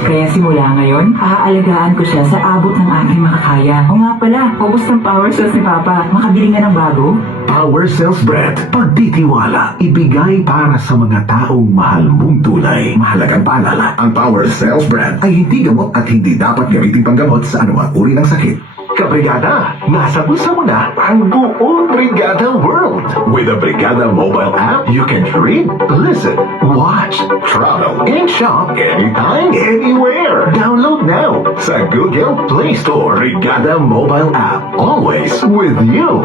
Kaya simula ngayon, aalagaan ko siya sa abot ng aking makakaya. O nga pala, ubos ng power cells ni Papa. Makabili nga ng bago. Power Cells Bread. Pagtitiwala. Ibigay para sa mga taong mahal mong tunay. Mahalagang paalala, ang Power Cells Bread ay hindi gamot at hindi dapat gamitin panggamot sa anumang uri ng sakit. Kabrigada, nasa bulsa mo na ang buong Brigada World. With the Brigada mobile app, you can read, listen, watch, travel, and shop anytime, anywhere. Download now sa Google Play Store. Brigada mobile app, always with you.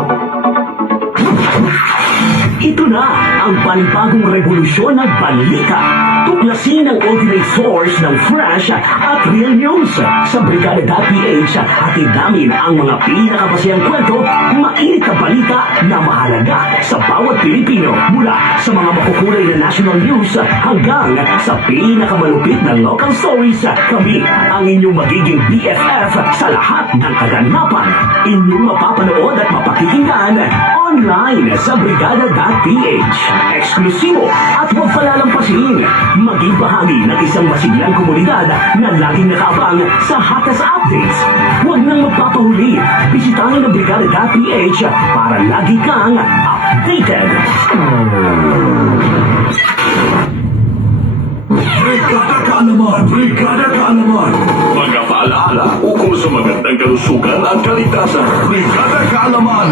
Ito na ang panibagong revolusyon ng balita. Tuklasin ang ultimate source ng fresh at real news. Sa Brigada.ph, hatid namin ang mga pinakapasayang kwento, mainit na balita na mahalaga sa bawat Pilipino. Mula sa mga makukulay na national news hanggang sa pinakamalupit na local stories, kami ang inyong magiging BFF sa lahat ng kaganapan. Inyong mapapanood at mapakikinggan online sa Brigada.ph. Eksklusibo at huwag palalampasin. Maging bahagi ng isang masiglang komunidad na laging nakaabang sa hatas updates. Huwag nang magpapahuli. Bisitahin ang Brigada.ph para lagi kang updated. Brigada Kaalaman! Brigada Kaalaman! Mga paalaala ukol sa magandang kalusugan at kaligtasan. Brigada Kaalaman!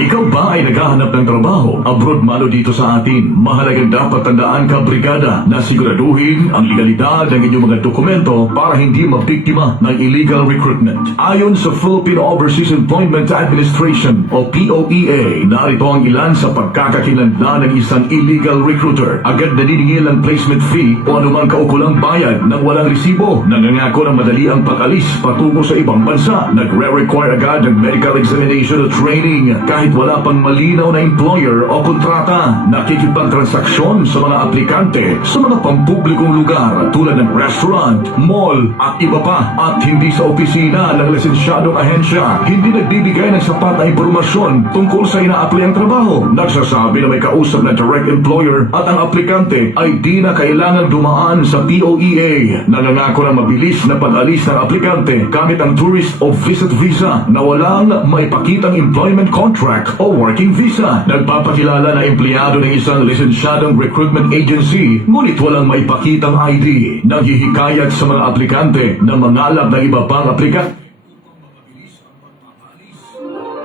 Ikaw ba ay naghahanap ng trabaho? Abroad malo dito sa atin. Mahalagang dapat tandaan ka, Brigada, na siguraduhin ang legalidad ng inyong mga dokumento para hindi mabiktima ng illegal recruitment. Ayon sa Philippine Overseas Employment Administration o POEA, narito ang ilan sa pagkakakilanlan ng isang illegal recruiter. Agad naniningil ang placement fee o anumang kaukulang bayad ng walang resibo. Nangangako ng madali ang pag-alis patungo sa ibang bansa. Nagre-require agad ng medical examination at training kahit wala pang malinaw na employer o kontrata. Nakikipagtransaksyon sa mga aplikante sa mga pampublikong lugar tulad ng restaurant, mall at iba pa, at hindi sa opisina ng lisensyadong ahensya. Hindi nagbibigay ng sapat na impormasyon tungkol sa ina-apply ang trabaho. Nagsasabi na may kausap na direct employer at ang aplikante ay di na kailangan dumaan sa POEA. Nangangako ng mabilis na pag-alis ng aplikante gamit ang tourist o visit visa na walang maipakitang employment contract o working visa. Nagpapakilala na empleyado ng isang lisensyadong recruitment agency ngunit walang maipakitang ID. Naghihikayat sa mga aplikante na mangalap ng iba pang aplikante.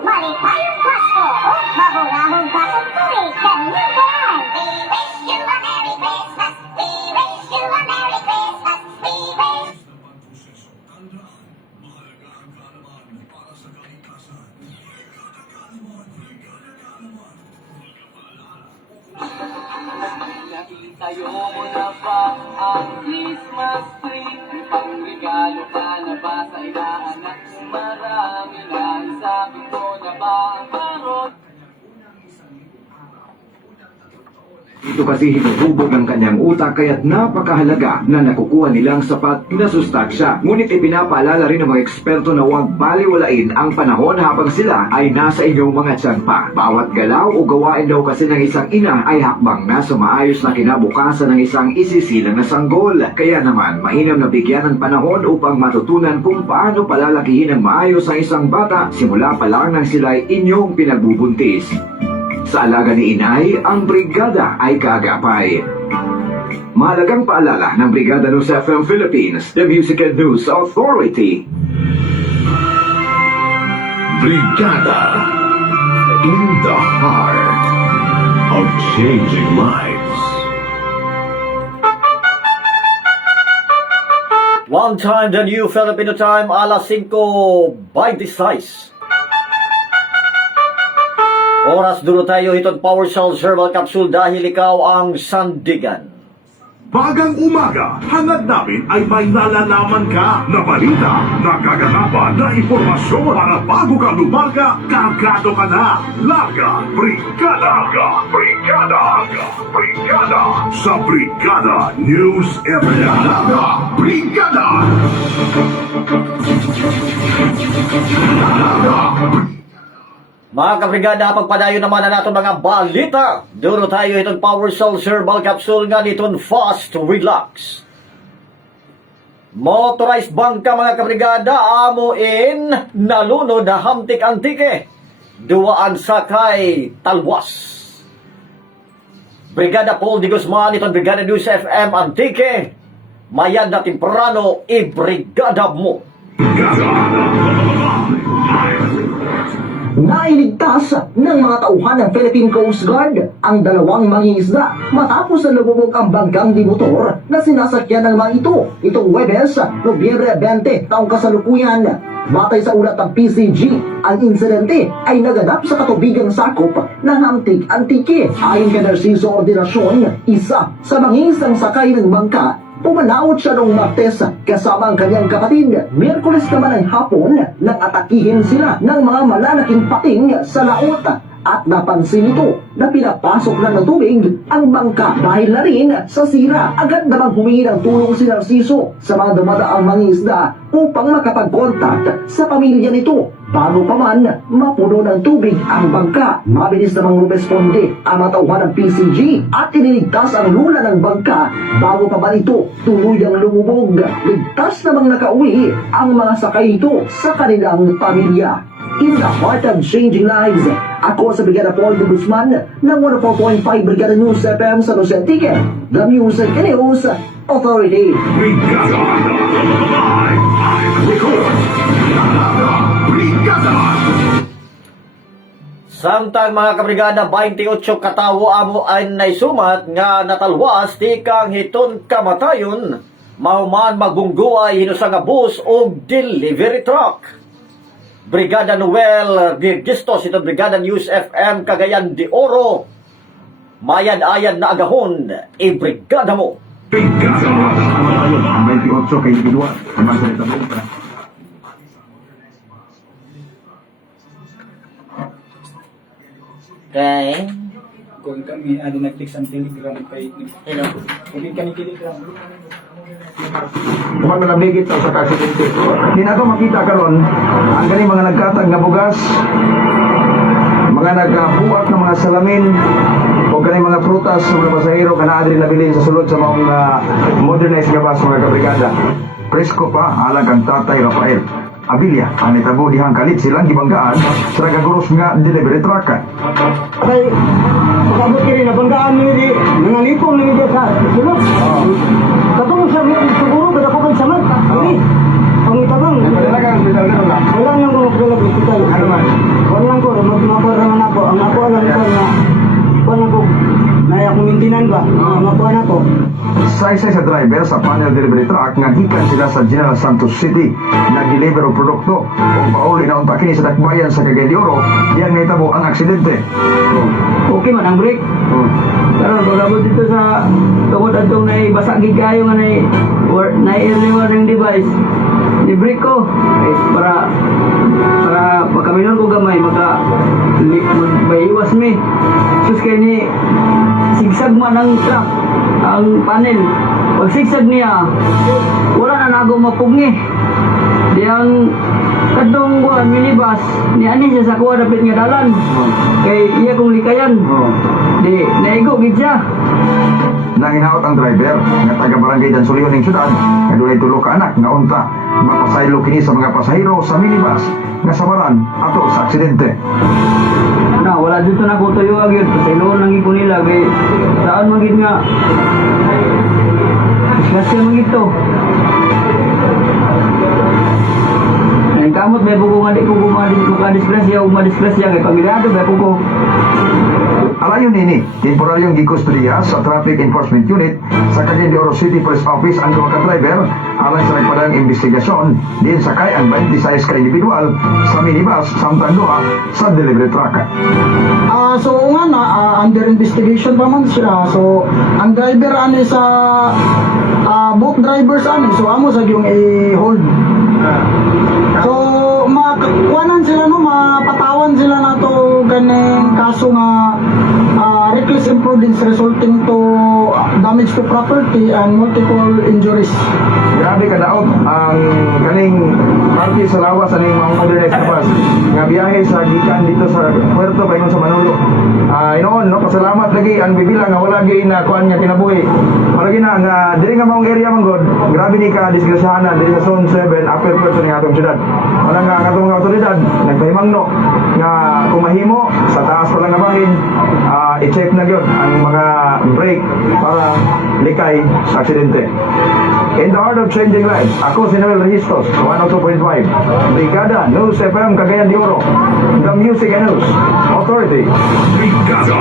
Balik tayong Pasko! Mahurahong bagong tuig sa New Buwan! We wish you a Merry Christmas! We wish you a Merry Christmas! We wish... Tayo mo na ba ang Christmas tree? Pangregalo ka na ba sa inaanak? Marami na isapin mo na ba ang parot? Ito kasi hinuhubog ang kanyang utak kaya't napakahalaga na nakukuha nilang sapat na sustansya. Ngunit ipinapaalala rin ng mga eksperto na huwag baliwalain ang panahon habang sila ay nasa inyong mga tiyan pa. Bawat galaw o gawain daw kasi ng isang ina ay hakbang na sa maayos na kinabukasan ng isang isisilang na sanggol. Kaya naman, mainam na bigyan ng panahon upang matutunan kung paano palalakihin ng maayos ang isang bata simula pa lang nang sila'y inyong pinagbubuntis. Sa alaga ni inay, ang brigada ay kaagapay. Mahalagang paalala ng Brigada News FM Philippines, the Music and News Authority. Brigada, in the heart of changing lives. One time, the new Filipino time, alas 5:26. Oras duro tayo itong Power Cell Herbal Capsule dahil ikaw ang sandigan. Bagang umaga, hangad namin ay may nalalaman ka na balita, na kaganapan, na impormasyon para bago ka lumaga, kargado ka na. Larga, Brigada, Brigada, Brigada, sa Brigada News Area. Larga, Brigada! Mga kabrigada, pagpadayo naman na natin mga balita. Duro tayo itong Power Cell Herbal Capsule nga nitong Fast Relax. Motorized bangka mga kabrigada, amuin nalunod na hamtik-antike. Duwaan sakay talwas. Brigada Paul Di Guzman, itong Brigada News FM Antike. Mayan na temprano, ibrigada mo. Nailigtas ng mga tauhan ng Philippine Coast Guard ang dalawang mangingisda matapos na lumubog ang bangkang di motor na sinasakyan ng mga ito. Itong Huwebes, Nobyembre 20, taong kasalukuyan. Batay sa ulat ng PCG, ang insidente ay naganap sa katubigang sakop ng Hamtik-Antike. Ayon kay Narciso Ordinasyon, isa sa mangingisdang sakay ng bangka, pumanaot siya noong Martes kasama ang kanyang kapatid. Miyerkules naman ang hapon nang atakihin sila ng mga malalaking pating sa laot at napansin ito na pinapasok na ng tubig ang bangka dahil na rin sa sira. Agad namang humingi ng tulong si Narciso sa mga dumadaang mangisda upang makapag-contact sa pamilya nito. Bago pa man mapuno ng tubig ang bangka, mabilis namang rumesponde ang matauhan ng PCG at iniligtas ang lula ng bangka bago pa man ito tuluyang lumubog. Ligtas namang nakauwi ang mga sakay ito sa kanilang pamilya. In the heart of changing lives, ako sa Brigada Paul de Guzman ng 104.5 Brigada News FM sa Jose Antique, the Music and News Authority. Brigada! Record! Brigada! Samtang mga kabrigada, 28 katawo amo ay naisumat nga natalwas tikang hiton kamatayon, mahuman magbungguay hinusang nga bus o delivery truck. Brigada Noel Dirgistos, ito Brigada News FM Cagayan de Oro. Mayan-ayan na agahon, ibrigada mo. Brigada! 28 kay Idua, naman sa Itabunta. Okay. Kung kami ada Netflix ang Telegram kay kung kami Telegram. Kapag malabigit sa kasidente. Di na ito makita karon ang galing mga nagkatag na bugas, mga nagbuwak ng mga salamin, o galing mga prutas sa mga pasahero ka adri nabilin sa sulod sa mga modernized gabas mga kabrigada. Presko pa alag ang Tatay Rafael Abilia, ang itabo dihang kalit silang gibanggaan sa nagaguros nga delivery truck. Kay pagabot kini na banggaan ni di nangalipong ni sa sulod. Katong sa siguro kada ko kan samat. Ini ang itabang. Wala nang ko sa hospital. Wala ko mapor naman ako. Ang ako alam ko na kuno ko naya ko mintinan ba. Makuha na ko. Sa driver sa panel delivery truck nga gikan sila sa General Santos City nag-deliver og produkto o pauli na unta kini sa dakbayan sa Cagayan de Oro yang nahitabo ang aksidente. Okay man ang break. Karon pagabot dito sa tungod adtong nay basa gid kayo nga nay early warning device. Ni-break ko para makaminon ko gamay maiwas mi. Sus kay ni sigsag man ang truck ang panel. Pag sigsag niya wala na nago mapugni. Diyang kadong buwan minibus ni ani siya sa kuha dapit nga dalan. Kay iya kong likayan. Di naigo gid siya. Nanginaot ang driver nga taga barangay Dansulio ning syudad nga dunay tulo ka anak nga unta mapasaylo kini sa mga pasahero sa minibus nga sabaran ato sa aksidente. Na wala dito na ko tuyo agad pasaylo nang ipon nila kay saan man gid nga kasi man gito. Kamot may buko nga di ko makadisgrasya o madisgrasya kay pamilado may buko. Alayo Maayon nini, temporaryong gikustodiya sa Traffic Enforcement Unit sa Cagayan de Oro City Police Office ang duha ka driver alang sa nagpadang investigasyon din sakay ang 26 ka individual sa minibus samtang duha sa delivery truck. So nga na, under investigation pa man siya. So, ang driver ano sa both drivers ano, so amo sa yung i-hold. So, makakuanan sila no, mapatawan sila na to ganing kaso nga reckless imprudence resulting to damage to property and multiple injuries. Grabe ka daot ang kaning party sa lawas aning mga modernize na bus nga biyahe sa gikan dito sa Puerto paingon sa Manolo. Inoon no, pasalamat lagi ang bibilang nga wala gyud na kuan nga kinabuhi. Maragi na nga diri nga maong area man god, grabe ni ka disgrasyahan diri sa Zone 7 upper Puerto ng atong syudad. Wala nga ang atong mga otoridad nagpahimangno nga kung mahimo sa taas pa lang nga bahin, i-check na gyud ang mga brake para likay sa aksidente. In the heart of changing lives, ako si Noel Registros, 102.5, Brigada News FM Cagayan de Oro, the Music and News Authority. Brigada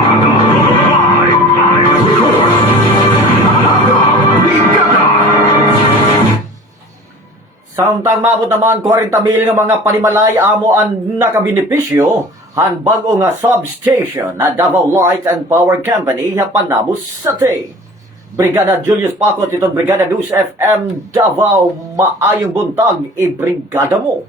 Samtang maabot naman 40,000 nga mga panimalay amo ang nakabenepisyo han bag-o nga substation na Davao Light and Power Company nga panabos sa te. Brigada Julius Pacot itong Brigada News FM Davao, maayong buntag i-brigada mo.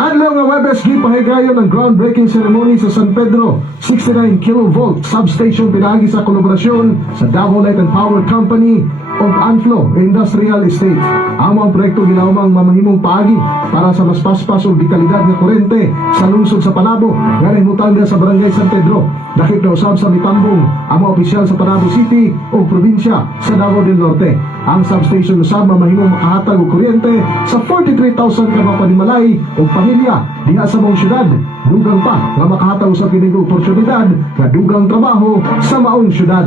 Adlaw nga Webes gipahigayon ang groundbreaking ceremony sa San Pedro 69 kV substation pinagi sa kolaborasyon sa Davao Light and Power Company of Anflo Industrial Estate. Amo ang proyekto ginawang mamahimong paagi para sa mas paspas o di kalidad nga kurente sa lungsod sa Panabo nga nahimutang sa Barangay San Pedro. Dakip na usab sa mitambong ang mga opisyal sa Panabo City o probinsya sa Davao del Norte. Ang substation usab mamahimong makahatag og kuryente sa 43,000 ka mga panimalay o pamilya diha sa maong syudad. Dugang pa nga makahatag sa kining oportunidad nga dugang trabaho sa maong syudad.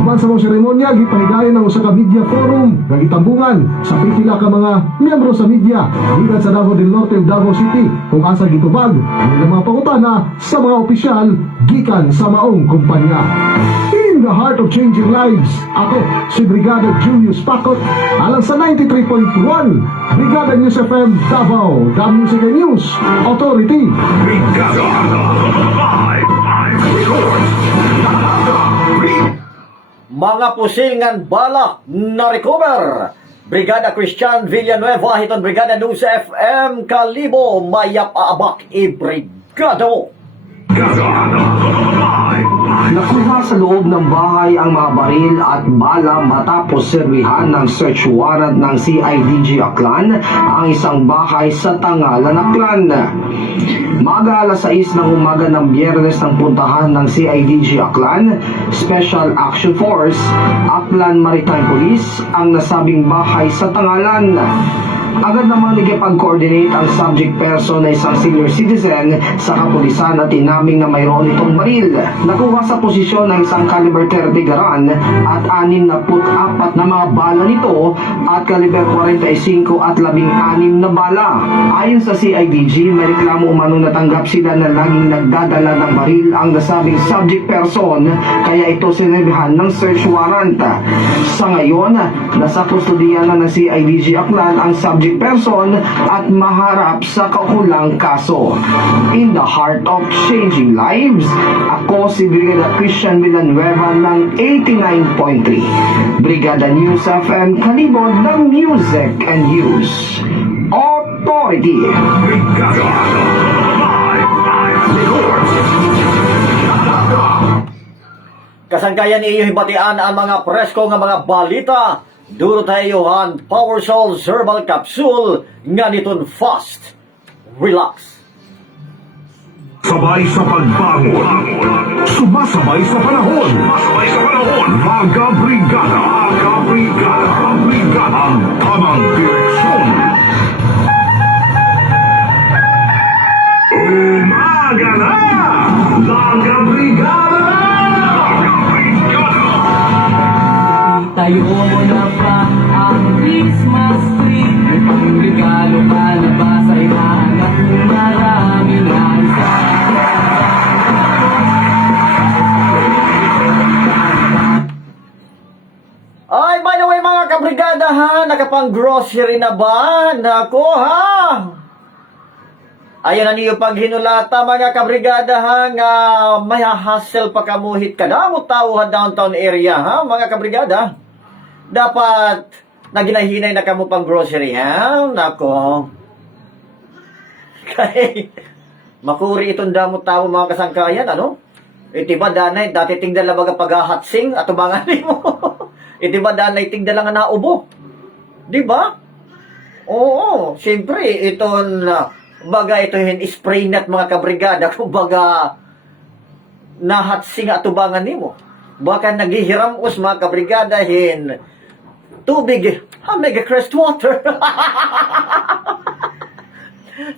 Human sa maong seremonya gipahigayon ang usa ka media forum nga gitambungan sa pipila ka mga miyembro sa media gikan sa Davao del Norte ug Davao City kung asa gitubag ang mga pangutana sa mga opisyal gikan sa maong kumpanya. In the heart of changing lives, ako si Brigada Julius Pacot alang sa 93.1 Brigada News FM Davao, the Music and News Authority. Mga pusingan bala na recover. Brigada Christian Villanueva hiton Brigada News FM Kalibo mayap aabak i-brigada mo. Nakuha sa loob ng bahay ang mga baril at bala matapos serbihan ng search warrant ng CIDG Aklan ang isang bahay sa Tangalan, Aklan. Maga alas 6 ng umaga ng Biyernes ng puntahan ng CIDG Aklan Special Action Force, Aklan Maritime Police ang nasabing bahay sa Tangalan. Agad namang nagipag-coordinate ang subject person na isang senior citizen sa kapulisan at tinaming na mayroon itong baril. Nakuha sa posisyon ng isang caliber 30 garan at 64 na mga bala nito at caliber 45 at 16 na bala. Ayon sa CIDG, may reklamo umanong natanggap sila na laging nagdadala ng baril ang nasabing subject person kaya ito sinirbihan ng search warrant. Sa ngayon, nasa kustodiya na ng CIDG Aklan ang subject person at maharap sa kaukulang kaso. In the heart of changing lives, ako si Brigada Christian Villanueva ng 89.3 Brigada News FM Kalibod ng Music and News Authority. Kasangkayan iyo hibatian ang mga presko nga mga balita. Duro tayo ang Power Soul Herbal Capsule nga niton fast. Relax. Sabay sa pagbangon, sumasabay sa panahon, Mga Brigada, ang tamang direksyon. Umaga na! Mga Brigada! Tayo mo na pa ang Christmas tree. May pangregalo ka na ba sa imahanap? Marami na isa. pang grocery na ba? Nako ha! Ayan na niyo pag hinulata mga kabrigada ha, nga may hassle pa kamuhit ka na mo tao ha downtown area ha mga kabrigada. Dapat naginahinay na kamo pang grocery ha, nako. Kay makuri itong damo tao mga kasangkayan ano? Iti ba danay dati tingdal na baga paghahatsing at ubangan mo. Iti ba danay tingdal nga naubo. Di ba? Oo, siyempre iton baga ito hin spray net mga kabrigada kung baga nahatsing at ubangan nimo. Baka naghihiram us mga kabrigada hin tubig mega crest water.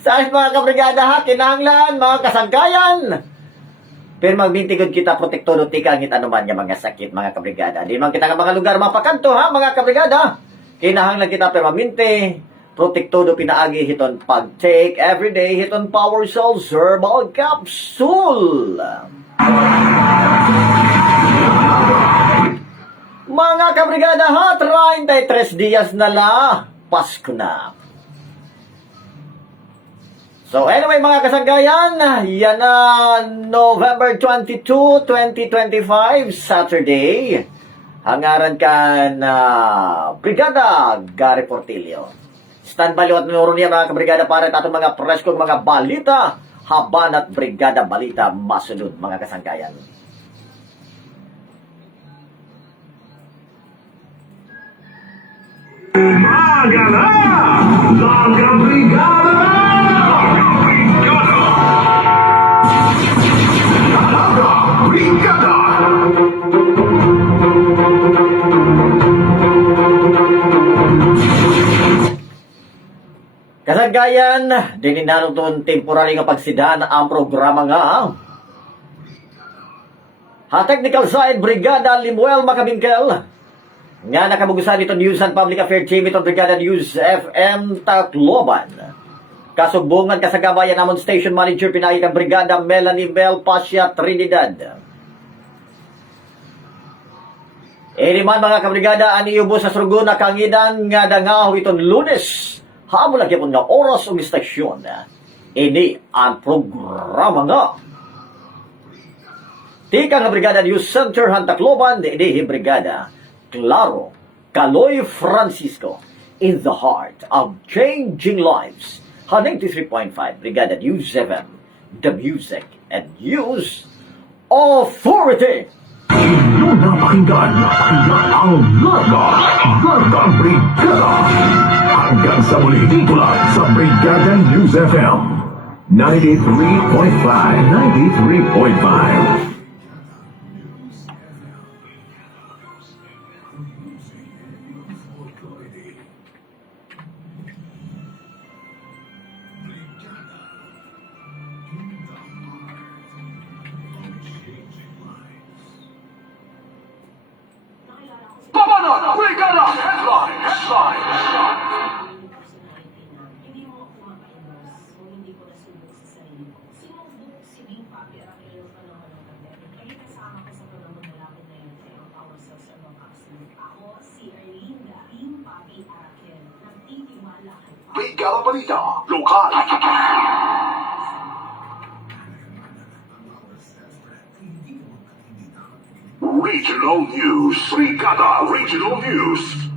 Saan mga kabrigada ha, kinahanglan mga kasangkayan. Pero magbintigod kita protektodo ti kangit anuman yung mga sakit mga kabrigada. Di man kita nga mga lugar mapakanto ha mga kabrigada. Kinahanglan kita permanente protektodo pinaagi hiton pag-take everyday hiton Power Cells Herbal Capsule. Mga kabrigada ha, 33 dias na la, Pasko na. So anyway mga kasanggayan, yan na November 22, 2025, Saturday. Hangaran ka na Brigada Gary Portillo. Stand by liwat minuro niya mga kabrigada para at mga preskong mga balita. Haban at Brigada Balita masunod mga kasangkayan. Umaga na! Mga brigada! Brigada! Kasangkayan, dininanong itong temporary nga pagsidaan ang programa nga. Ha Technical Side Brigada Limuel Macabingkel. Nga nakabugusan ito News and Public Affairs Team itong Brigada News FM Tacloban. Kasugbungan kasagabayan namon Station Manager pinagi kang Brigada Melanie Mel Pasha Trinidad. Iliman mga kabrigada ani ubos sa surgo na kangidan nga dangaw iton Lunes. Hamo lagi po nga oras o istasyon. Ini ang programa nga. Tika nga Brigada News Center Tacloban, ini Brigada Claro Caloy Francisco in the heart of changing lives. 93.5 Brigada News 7, the music and news authority. Inyong napakinggan ang Larga Brigada. Hanggang sa muli dito lang sa Brigada News FM 93.5. Brigada Headline. Brigada Balita, lokal. Regional News, Brigada Regional News.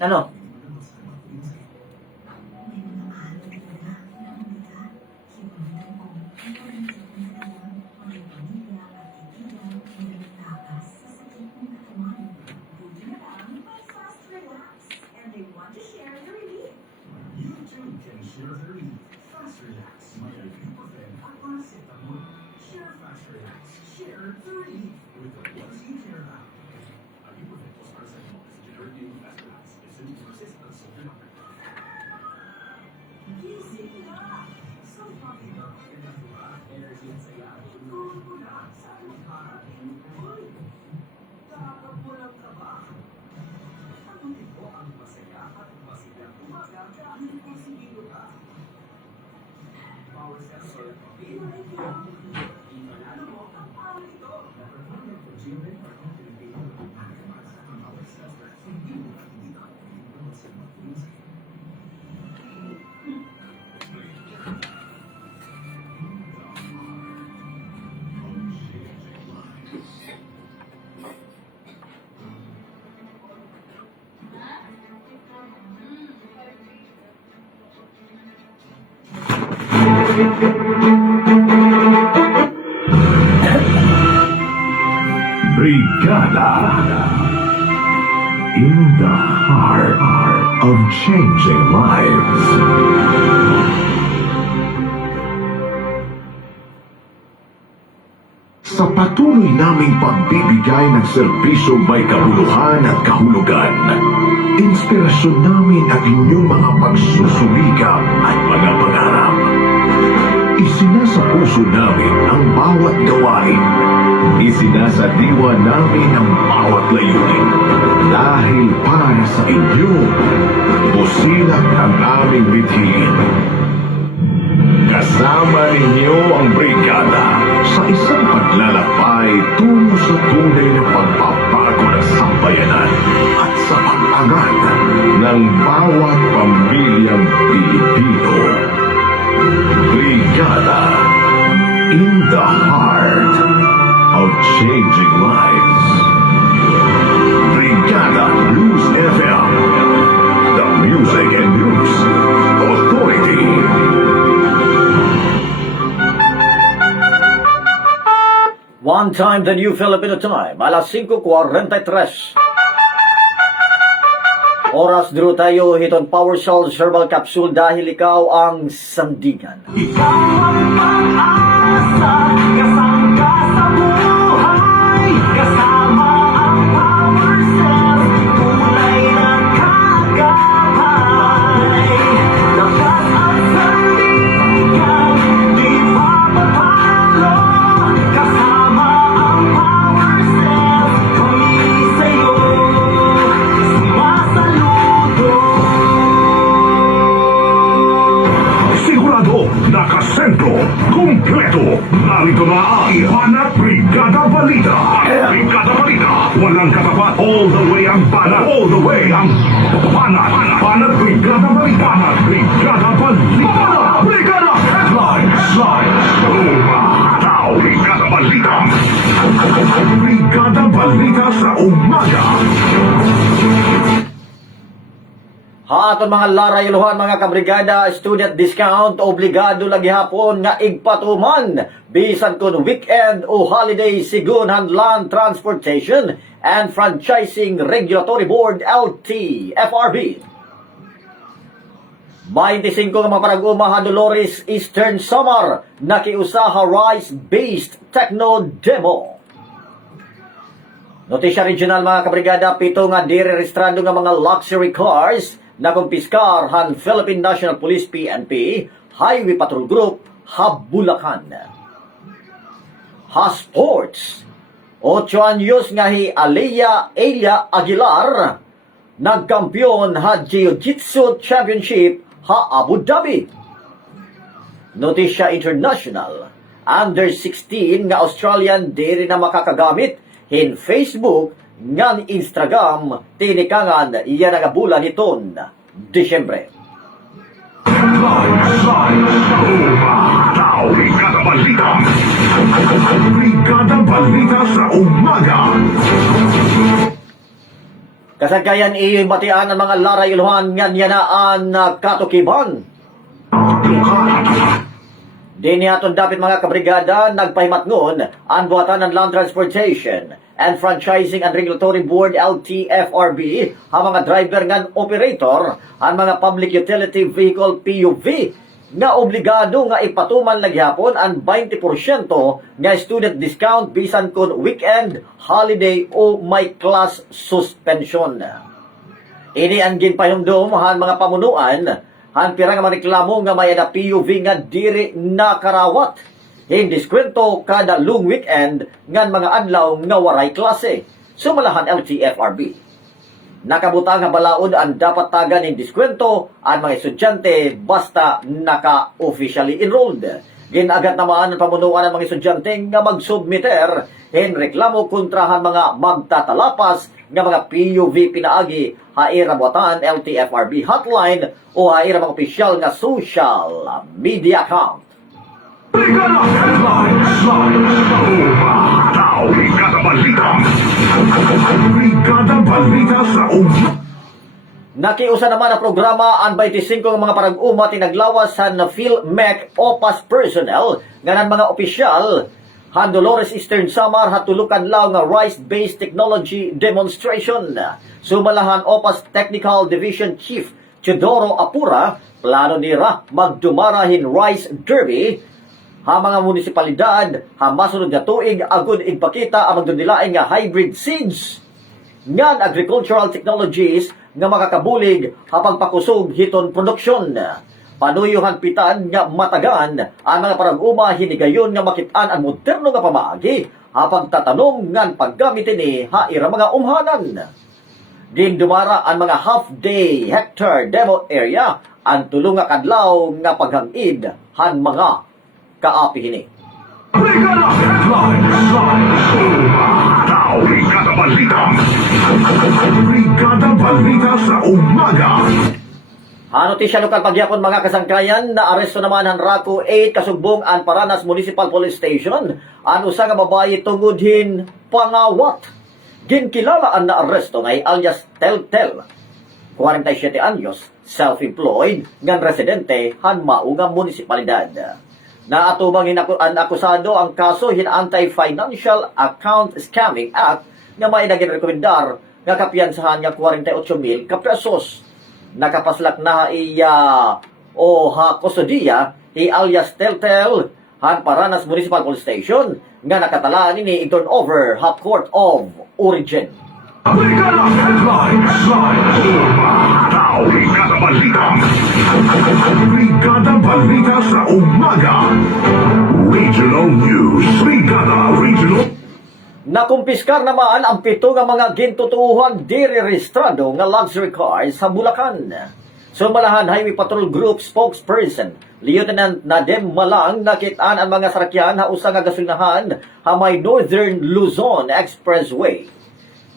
Ano? Brigada in the heart of changing lives. Sa patuloy naming pagbibigay ng serbisyong may kabuluhan at kahulugan, inspirasyon namin ang inyong mga pagsusumikap at mga pangarap. Isinasa puso namin ang bawat gawain. Isinasadiwa namin ang bawat layunin. Dahil para sa inyo, busilak ang aming bithiin. Kasama ninyo ang brigada sa isang paglalakbay tungo sa tunay na pagbabago ng sambayanan at sa pag-angat ng bawat pamilyang Pilipino. Brigada in the heart of changing lives. Brigada News FM, the music and news authority. One time, the New Filipino Time, alas 5:43. Oras duro tayo hiton Power Cells Herbal Capsule dahil ikaw ang sandigan. Nakasentro, kumpleto. Narito na ang Banat Brigada Balita. Brigada Balita, walang katapat. All the way ang banat. All the way ang banat. Banat Brigada Balita. Banat Brigada Balita. Brigada Headlines. Umahataw. Brigada Balita. Brigada Balita sa umaga. Aton mga laray iluhan mga kabrigada, student discount obligado lagi hapon nga igpatuman bisan kun weekend o holiday sigunhan Land Transportation and Franchising Regulatory Board LTFRB. 25 nga mga parag-umaha Dolores Eastern Summer nakiusaha rice-based techno demo. Notisya regional mga kabrigada, 7 nga direrestrado nga mga luxury cars na kumpiskar han Philippine National Police PNP Highway Patrol Group Habulacan. Ha-sports, 8 anyos nga hi Elia Aguilar nagkampiyon ha Jiu-Jitsu Championship ha Abu Dhabi. Notisya international, under 16 nga Australian diri na makakagamit in Facebook ngan Instagram tinikangan iya nga bulan niton Disyembre. Brigada Balita. Brigada Balita sa umaga. Kasagayan iyo'y batian ng mga laray iluhan ngan yanaan na katukiban. Dini aton dapat mga kabrigada nagpahimatngon ang buhatan ng Land Transportation and Franchising and Regulatory Board LTFRB ang mga driver ngan operator ang mga Public Utility Vehicle PUV nga obligado nga ipatuman lagyapon ang 20% nga student discount bisan kun weekend, holiday o may class suspension. Ini ang ginpahumdum han mga pamunuan han pira nga mareklamo nga may ada PUV nga diri nakarawat. Indiskwento kada long weekend ngan mga adlaw nga waray klase. Sumalahan LTFRB. Nakabutang nga balaod ang dapat tagan indiskwento ang mga estudyante basta naka-officially enrolled. Ginagat naman ang pamunuan ng mga estudyante nga magsubmiter in reklamo kontrahan mga magtatalapas nga mga PUV pinaagi haira buatan LTFRB hotline o haira mga opisyal nga social media account. Brigada Balita sa Nakiusa naman ang programa ang 25 ng mga parag-uma tinaglawas sa PhilMec OPAS personnel nga ng mga opisyal han Dolores Eastern Samar hatulukan law nga rice-based technology demonstration. Sumalahan OPAS Technical Division Chief Teodoro Apura, plano nira magdumarahin rice derby ha mga munisipalidad ha masunod nga tuig agud igpakita ang magdundilain nga hybrid seeds ngan agricultural technologies nga makakabulig hapang pakusog hiton produksyon. Panuyuhan pitan nga matagan ang mga parag-uma hinigayon nga makitaan ang moderno nga pamaagi hapang tatanong ngan paggamit ni haira mga umhanan. Gindumara ang mga half-day hectare demo area ang tulong nga kadlaw nga paghangid han mga kaapi hini. Brigada Balita. Brigada Balita sa umaga. Notisya lokal pagyapon mga kasangkayan na aresto naman ang Raco 8 kasugbong ang Paranas Municipal Police Station ang usa nga babae tungod hin pangawat. Ginkilala ang naaresto ngay alias Teltel, 47 anyos, self-employed ngan residente han mao nga munisipalidad. Naatubang ang akusado ang kaso hin Anti-Financial Account Scamming Act nga may nagrekomendar nga kapiyansahan nga 48,000 ka pesos. Nakapaslak na iya o ha kustodiya i alias Teltel han Paranas Municipal Police Station nga nakatala ni i-turn over ha Court of Origin. Brigada Balita. Brigada Balita sa umaga. Regional News. Brigada Regional. Nakumpiskar naman ang 7 nga mga gintutuhan direrestrado nga luxury cars sa Bulacan. Sumalahan Highway Patrol Group spokesperson Lieutenant Nadem Malang nakitaan ang mga sarakyan ha usa nga gasolinahan ha may Northern Luzon Expressway.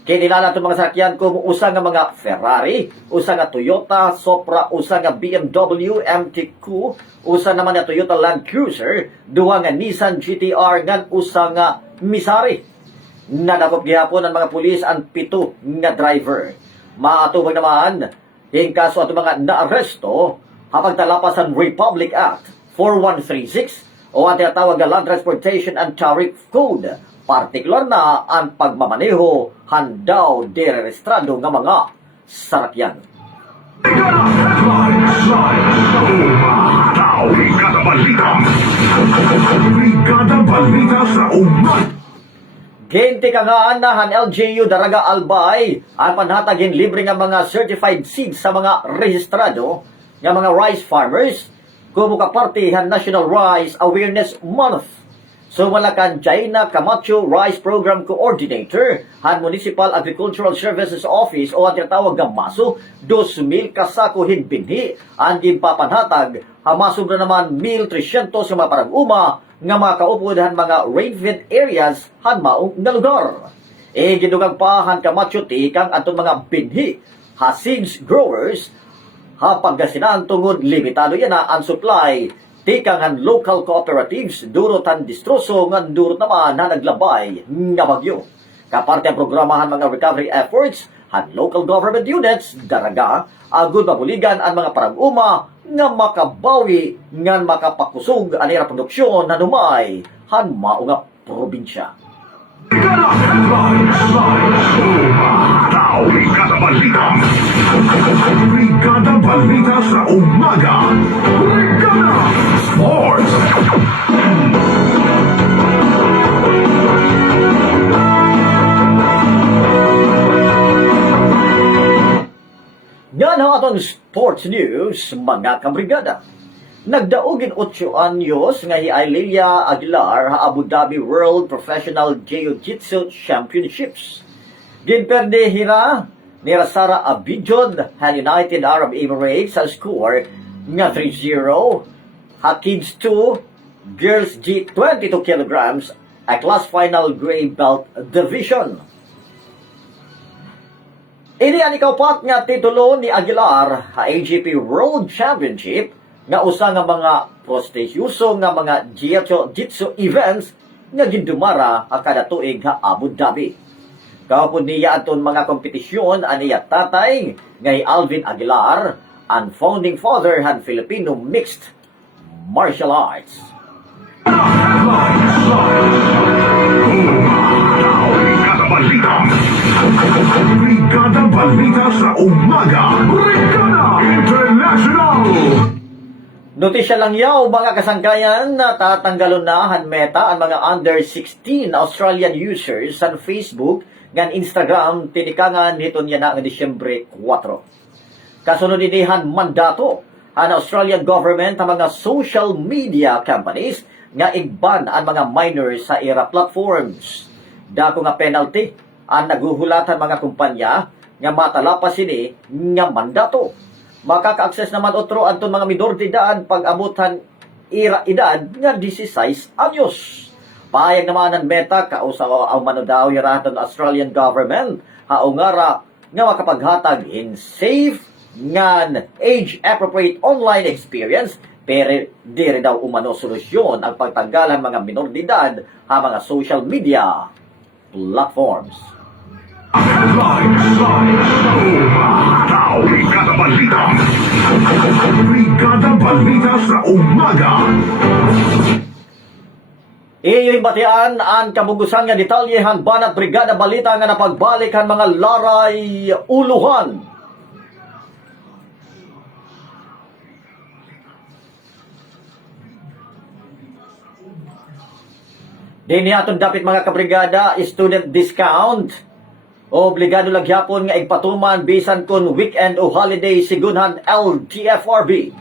Kinilala itong mga sarakyan kung usa nga mga Ferrari, usa nga Toyota Supra, usa nga BMW MTQ, usa naman nga Toyota Land Cruiser, duha nga Nissan GTR ngan usa nga Misari. Nadakop gihapon ang mga pulis ang 7 nga driver. Maatubag naman hingkaso ato mga naaresto hapag talapas ang Republic Act 4136 o ang tinatawag nga Land Transportation and Tariff Code. Partikular na ang pagmamaneho handaw direrestrado nga mga sarakyan. Brigada Balita. Brigada Balita sa umaga. Ginti ka nga anahan LGU Daraga Albay ang panhatagin libre nga mga certified seeds sa mga rehistrado nga mga rice farmers kumo ka parte han National Rice Awareness Month. Sumalakan Jaina Camacho Rice Program Coordinator han Municipal Agricultural Services Office o ang tinatawag nga MASO 2,000 kasako hinbinhi ang ginpapanhatag hamasog na naman 1,300 sa mga parag-uma nga mga kaupod han mga rain-fed areas han maong nga lugar. Gidugang pa han Camacho tikang atong mga binhi ha seeds growers ha paggasinaan tungod limitado yan ang supply tikang ang local cooperatives durot ang distroso ngan durot naman na naglabay nga bagyo. Kaparte ang programahan mga recovery efforts han local government units daraga agud mabuligan ang mga parag-uma nga makabawi ngan makapakusog anira produksyon na numay han mao nga probinsya. Brigada Balita. Brigada Balita sa umaga. Brigada Sports. Yan ang atong sports news, mga kabrigada. Nagdaugin 8 anyos nga hi Lilia Aguilar ha Abu Dhabi World Professional Jiu-Jitsu Championships. Ginperde hira ni Sara Abidjod han United Arab Emirates sa score nga 3-0 ha Kids 2 Girls G 22 kilograms, a class final gray belt division. Ini ang ikapat nga titulo ni Aguilar sa AGP World Championship nga usa nga mga prestigyuso nga mga jiu-jitsu events nga gindumara ang kada tuig sa Abu Dhabi. Kahapon niya aton mga kompetisyon aniya tatay ngay Alvin Aguilar, ang founding father han Filipino mixed martial arts. Brigada Balita. Brigada Balita sa umaga. Brigada International. Notisya lang yaw mga kasangkayan na tatanggalon na han Meta ang mga under 16 Australian users sa Facebook ngan Instagram tinikangan nito niya na ng Disyembre 4. Kasunod inihan mandato ang Australian government ang mga social media companies nga igban ang mga minors sa era platforms. Dako nga penalty ang naguhulatan mga kumpanya nga matalapas ini nga mandato. Makaka-access naman otro anton mga minor de edad pag-abutan edad nga 16 anyos. Payag naman ang Meta kausa ang manodaw yaraton Australian government haungara nga makapaghatag in safe ngan age-appropriate online experience pero di rin daw umano solusyon ang pagtanggalan mga minor de edad sa mga social media platforms. Brigada Balita. Brigada Balita sa umaga. Iyo'y batian ang kabugusan nga detalyehan banat Brigada Balita nga napagbalik ang mga laray uluhan. Dini aton dapit mga kabrigada, student discount. Obligado lagyapon nga igpatuman bisan kun weekend o holiday sigunhan LTFRB.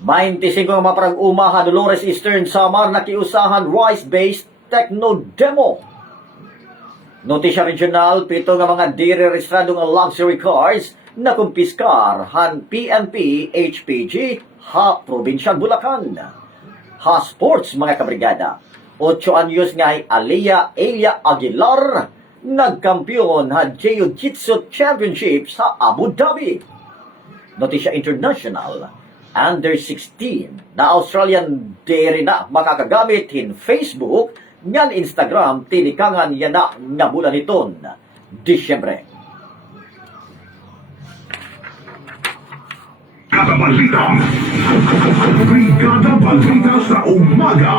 25 nga maparang umaha Dolores Eastern Samar nakiusahan rice-based techno demo. Notisya regional, 7 nga mga dire-registrado nga luxury cars na kumpiskar han PNP HPG ha Probinsya Bulacan. Ha sports mga kabrigada, 8 anyos nga Aliyah Elia Aguilar nagkampiyon ha Jiu-Jitsu Championship sa Abu Dhabi. Notisya international, under 16 na Australian dairy na makakagamit in Facebook ngan Instagram tinikangan yan na nga bulan iton Disyembre. Brigada Balita. Brigada Balita sa umaga.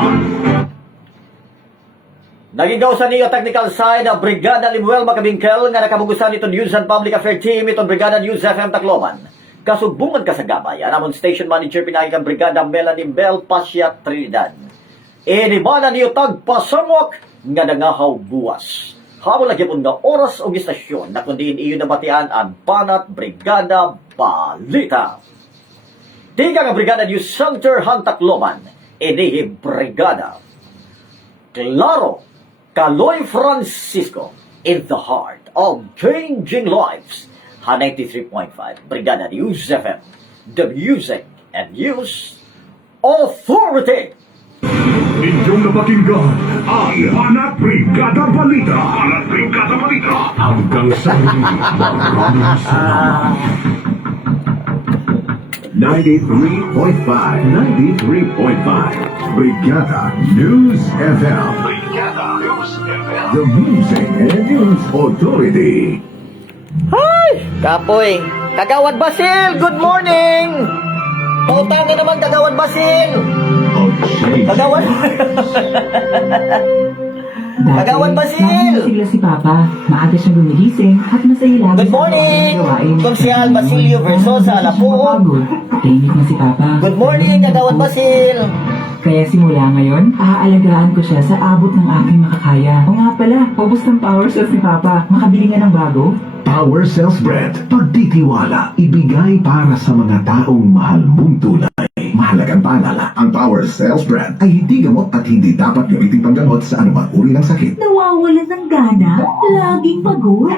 Nagigaw sa niyo technical side ng Brigada Limuel Macabingkel nga nakabugusan ito News and Public Affairs Team itong Brigada News FM Tacloban. Kasubungan ka sa gabay, anamon Station Manager pinakikang Brigada Melanie Bell Pasya Trinidad. Inibana niyo tagpasamok nga nangahaw buwas. Habang lagi po nga oras o istasyon na kundiin iyo nabatian ang Banat Brigada Balita. Tiga nga Brigada News Center Tacloban, inihi Brigada Claro Caloy Francisco in the heart of changing lives. Ha 93.5 Brigada News FM, the music and news authority. Inyong napakinggan ang Banat Brigada Balita. Banat Brigada Balita. Hanggang sa huli, maraming salamat. 93.5 Brigada News FM. Brigada News FM. The music and news authority. Hi! Kapoy! Kagawad Basil! Good morning! Pautangin naman Kagawad Basil! Kagawad! Kagawad Basil! Sigla si Papa. Maaga siyang gumigising at masaya lagi Good morning! Konsyal Basilio Versosa Alapuo. Tahimik na si Papa. Good morning, Kagawad Basil! Kaya simula ngayon, aalagaan ko siya sa abot ng aking makakaya. O nga pala, paubos ng power cells ni Papa. Makabili nga ng bago. Power Cells Bread. Pagtitiwala, ibigay para sa mga taong mahal mong tunay. Mahalagang paalala, ang Power Cells Bread ay hindi gamot at hindi dapat gamitin panggamot sa anumang uri ng sakit. Nawawalan ng gana, laging pagod,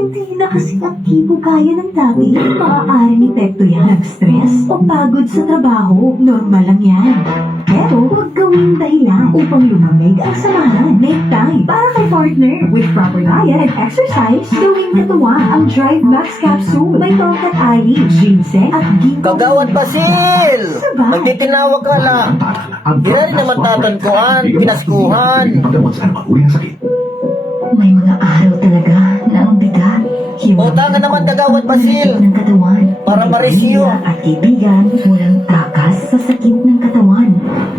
Hindi na kasi aktibo gaya ng dati. Maaaring epekto yan ng stress o pagod sa trabaho. Normal lang yan. Pero huwag gawing dahilan upang lumamig ang samahan. Make time para kay partner. With proper diet and exercise, gawing katuwa ang Drive Max Capsule. May tongkat ali, ginseng at ginkgo. Kagawad Basil! Nagtitinawag ka lang. Di na rin naman tatankuan, pinaskuhan. Pagdamot sa anumang uri ng sakit. May mga araw talaga na ang bigat. Uta ka naman Kagawad Basil. Ng katawan. Para ma-rescue. At kaibigan, walang takas sa sakit ng katawan.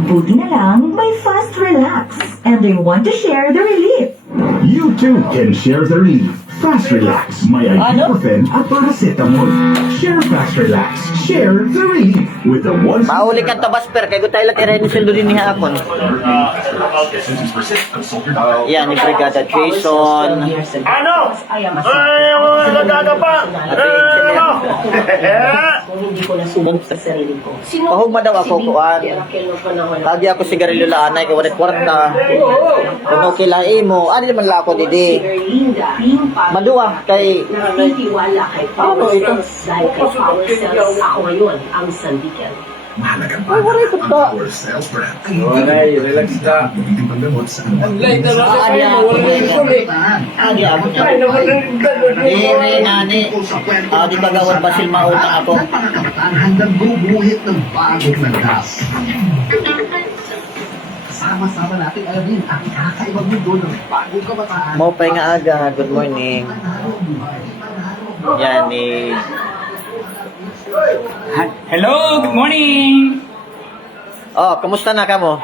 Buti na lang, may Fast Relax. And they want to share the relief. You too can share the relief. Fast Relax. May ibuprofen at paracetamol. Share Fast Relax. Share the relief with the one. Mahuli ka tabasper, kaya tayo lang tirahin yung sildo din ni hapon. Yan, ni Brigada Jason. Ano? Nagdaga pa! Kung hindi ko nasubok sa sarili ko. Pahugma daw ako, kuan. Lagi ako sigarilyo laanay, kaya walit kwarta. Kung okay lang mo, ano naman lang ako, didi. Maduwa, kay... Nagtitiwala kay Power Cells dahil kay Power Cells ako ngayon ang sandigan. Mahalagang Ay, waray ko ta. Power Cells brand. Okay, relax ka. Hindi pagdamot sa anumang Late na lang Adi ako, adi ako. Dire, nani. Adi Kagawad Basil, mautang ako. Ng mga kabataan hanggang bubuhit ng bagong landas. Sama-sama natin alamin ang kakaibang mundo ng bagong kabataan. Mau pa nga aga, good morning. Yan ni... Hello, good morning! Oh, kumusta na ka mo?